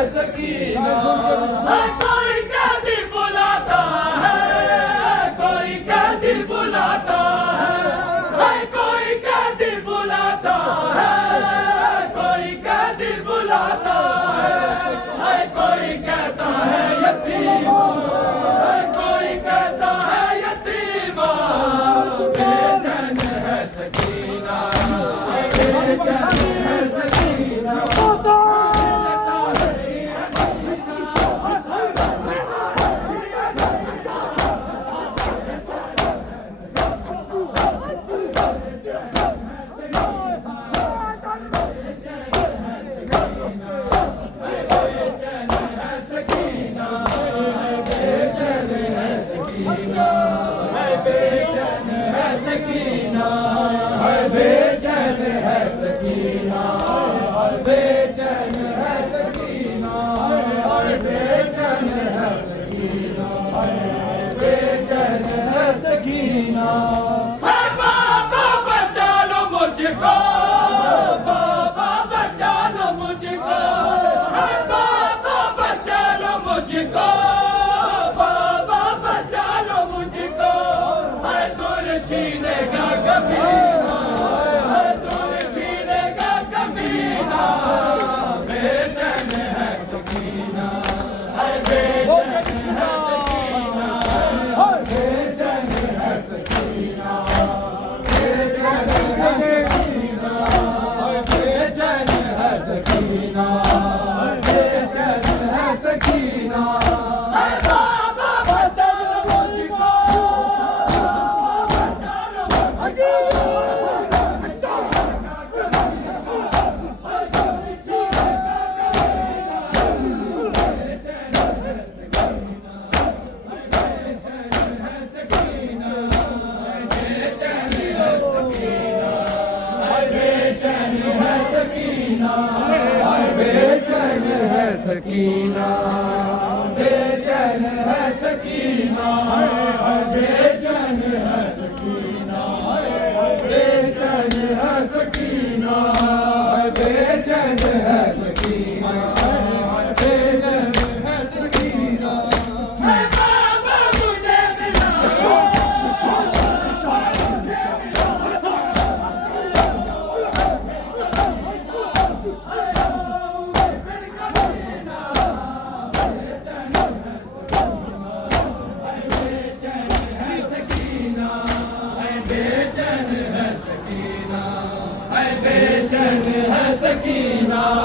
सकीना सकीना, बेचैन है सकीना, बेचैन है सकीना, बेचैन है सकीना, बेचैन है सकीना, बेचैन है सकीना। है बाबा मुझे मिला, बेचैन है सकीना, बेचैन है सकीना,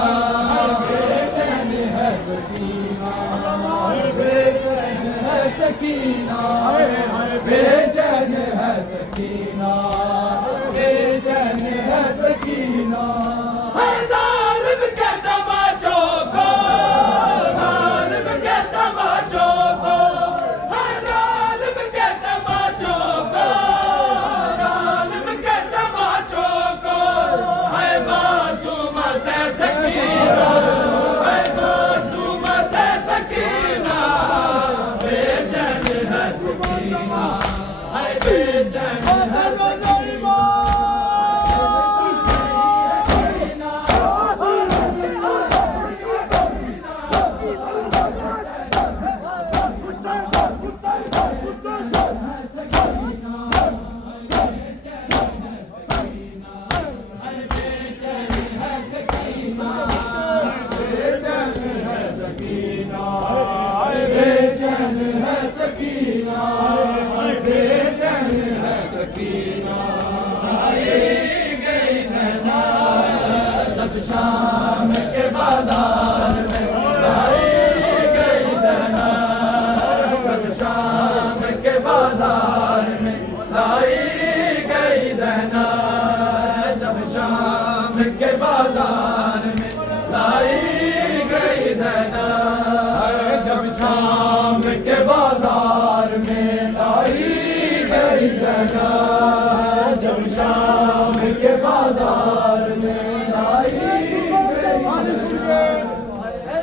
बेचैन है सकीना, बेचैन है सकीना, बेचैन है सकीना। है जालिम के तमाचों को, जालिम के तमाचों को, है जालिम के तमाचों को, जालिम के तमाचों को, है मासूम से सकीना, है मासूम से सकीना, बेचैन है सकीना, है बेचैन है सकीना। बेचैन है सकीना, बेचैन है सकीना। आई गई ज़ैना जब शाम के बाजार में, आई गई ज़ैना जब शाम के बाजार में, आई गई ज़ैना जब शाम के बाजार में, लाई गई ज़ैना जब शाम के बाजार में, लाई गई ज़ैना जब शाम के बाजार में, लाई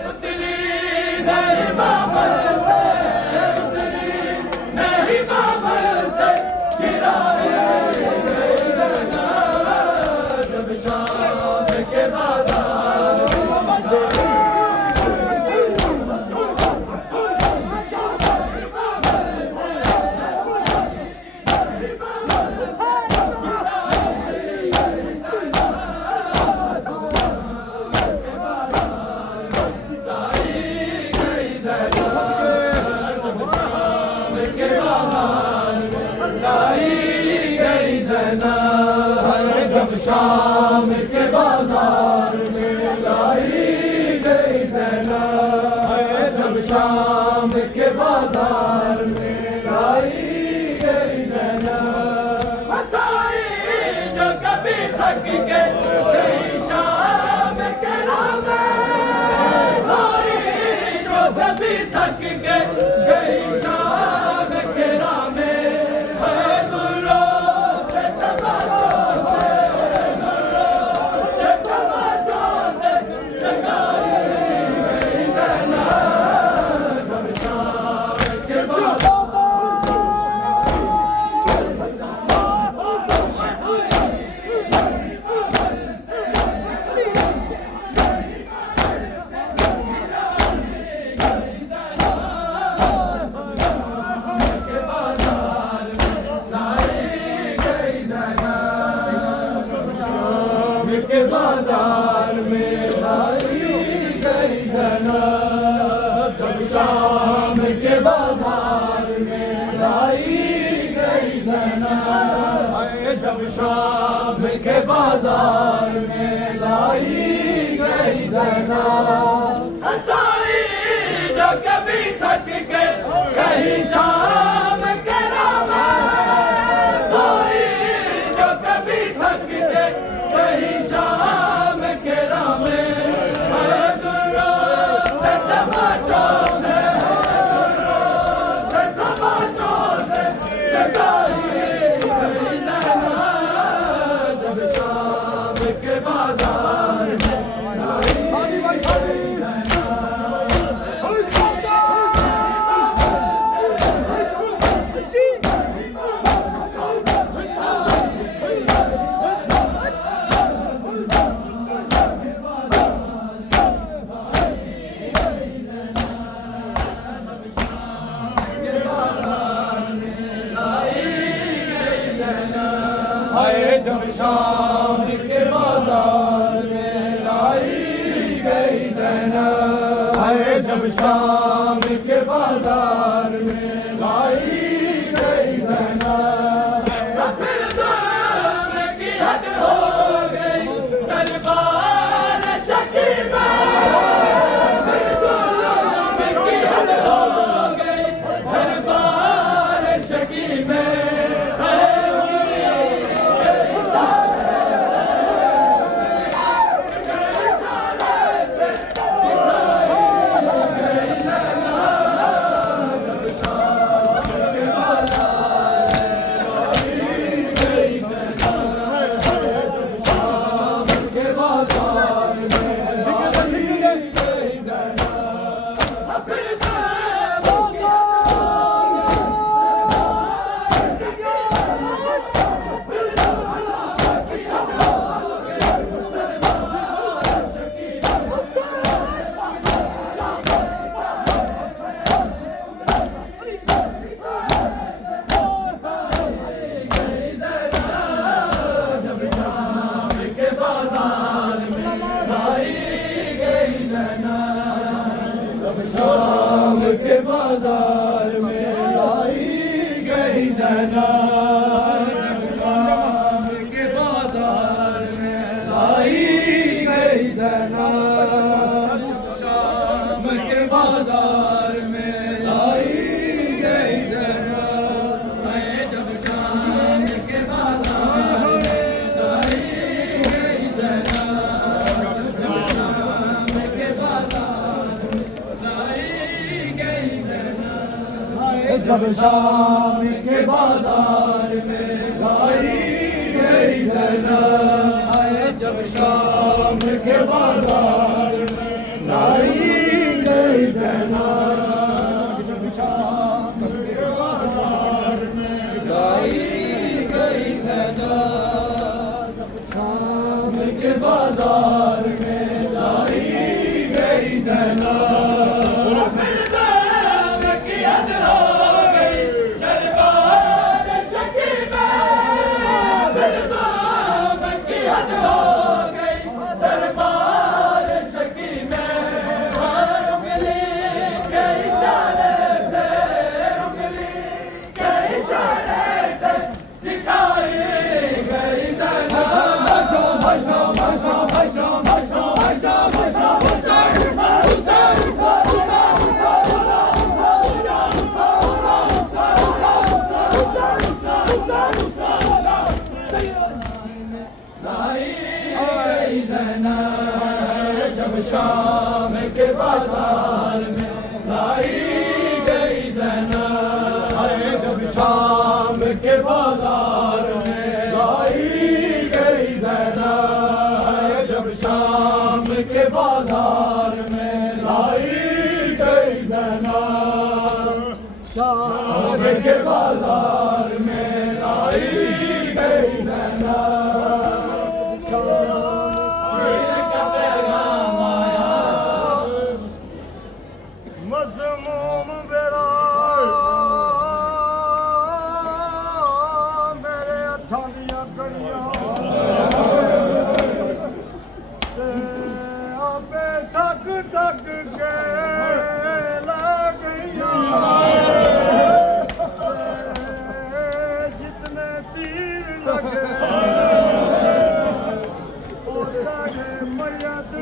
उतरी नहीं बाबर से, उतरी नहीं बाबर से, गिराए गई ज़ैना जब शाम के बाजार में। जब शाम के बाजार में, लाई गई ज़ैना जब शाम के बाजार में, लाई गई ज़ैना। हंसाई जो कभी थक के गई शाम के राह में, हंसाई जो कभी थक के गई शाम के राह में, है गुलों से तमाचों से, गुलों से तमाचों से जगाई गई ज़ैना जब शाम के बाजार। के बाजार में लाई गई ज़ैना जब शाम के बाजार में, लाई गई ज़ैना जब शाम के बाजार में, लाई गई ज़ैना। हंसाई जो कभी थक के कहीं शाम के राह में, हंसाई जो कभी थक के कहीं शाम के राह में, है गुलों से तमाचों से, गुलों से तमाचों से जगाई गई ज़ैना जब शाम के बाजार में, लाई गई ज़ैना शाम के बाजार में लाई गई ज़ैनब। फिर जुल्म की हद हो गई दरबार शकीबा, फिर जुल्म की हद हो गई दरबार शकीबा। शाम के बाजार में लाई गई ज़ैनब, शाम के बाजार में लाई गई ज़ैनब, शाम के बाजार में लाई गई ज़ैनब। जब शाम के बाजार में लाई गई ज़ैनब, जब शाम के बाजार जब शाम के बाजार में लाई गई ज़ैनब, जब शाम के बाजार में लाई गई ज़ैनब, जब शाम के बाजार में लाई गई ज़ैनब, शाम के बाजार में लाई गई ज़ैनब। जब शाम के बाजार में लाई गई ज़ैनब, जब शाम के बाजार में लाई गई ज़ैनब, जब शाम के बाजार में लाई गई ज़ैनब, शाम के बाजार में लाई गई ज़ैनब। मज़मूम मेरा मेरे हत्थां दियां कड़ियां आपे थक थक के ला गईयां, जितने तीर लगे उतने मैयत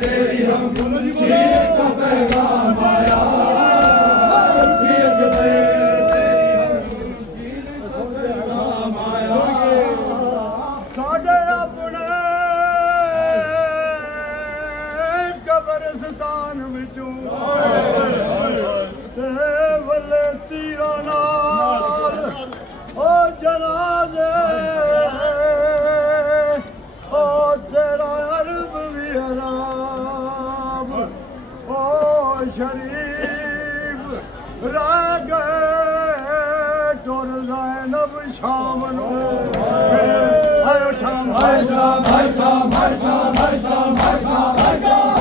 तेरी हम शीर का पैगाम आया। ਸੁਲਤਾਨ ਵਿੱਚੋਂ ਤੇ ਵੱਲੇ ਤੀਰਾਂ ਨਾਲ ਉਹ ਜਨਾਜ਼ੇ ਉਹ ਤੇਰਾ ਅਰਬ ਵੀ ਹਰਾਮ ਉਹ ਸ਼ਰੀਫ ਰਹਿ ਗਏ ਟੁਰ ਜ਼ੈਨਬ ਸ਼ਾਮ ਨੂੰ ਆਇਓ ਸ਼ਾਮ ਹਾਏ ਸ਼ਾਮ ਹਾਏ ਸ਼ਾਮ ਹਾਏ ਸ਼ਾਮ ਹਾਏ ਸ਼ਾਮ ਹਾਏ ਸ਼ਾਮ ਹਾਏ ਸ਼ਾਮ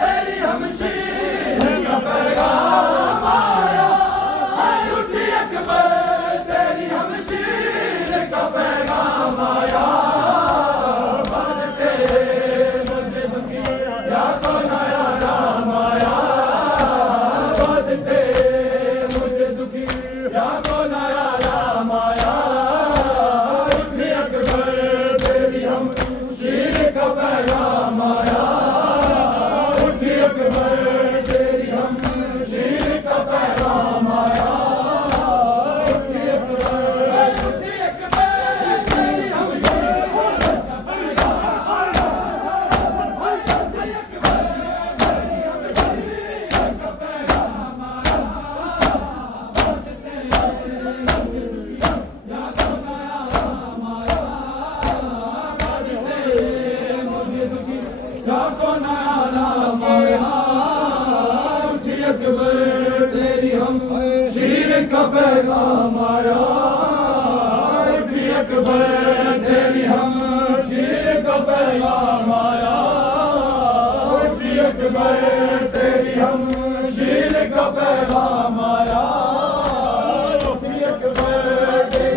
तेरी हमशीर का पैगाम आया हाय उठी अकबर तेरी हमशीर का पैगाम आया बादते मुझे दुखी या तो नया राम आया बादते मुझे दुखी या तो नया राम आया उठी अकबर तेरी हमशीर का पैगाम आया तेरी हमशीर का पैगाम आया उठी अकबर तेरी हमशीर का पैगाम आया उठी अकबर तेरी हमशीर का पैगाम आया या तो नया राम आया मुझे दुखी या तो नया राम आया अकबर तेरी हमशीर का पैगाम आया उठी अकबर तेरी हमशीर का पैगाम आया उठी अकबर तेरी हमशीर का पैगाम आया उठी अकबर तेरी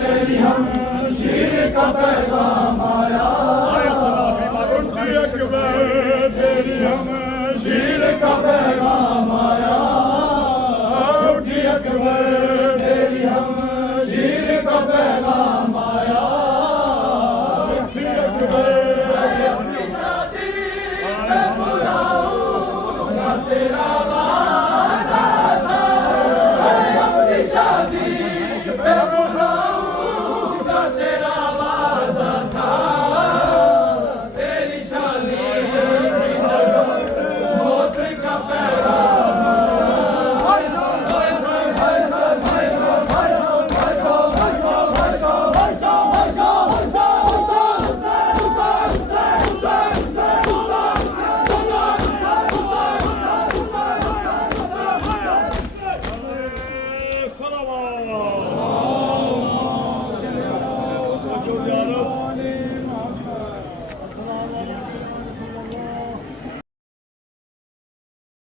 तेरी हमशीर का पैगाम आया उठी अकबर तेरी हमशीर का पैगाम आया उठी अकबर तेरी हमशीर का पैगाम आया उठी अकबर अपनी शादी में बुलाऊंगा तेरा वादा था अपनी शादी में बुलाऊंगा तेरा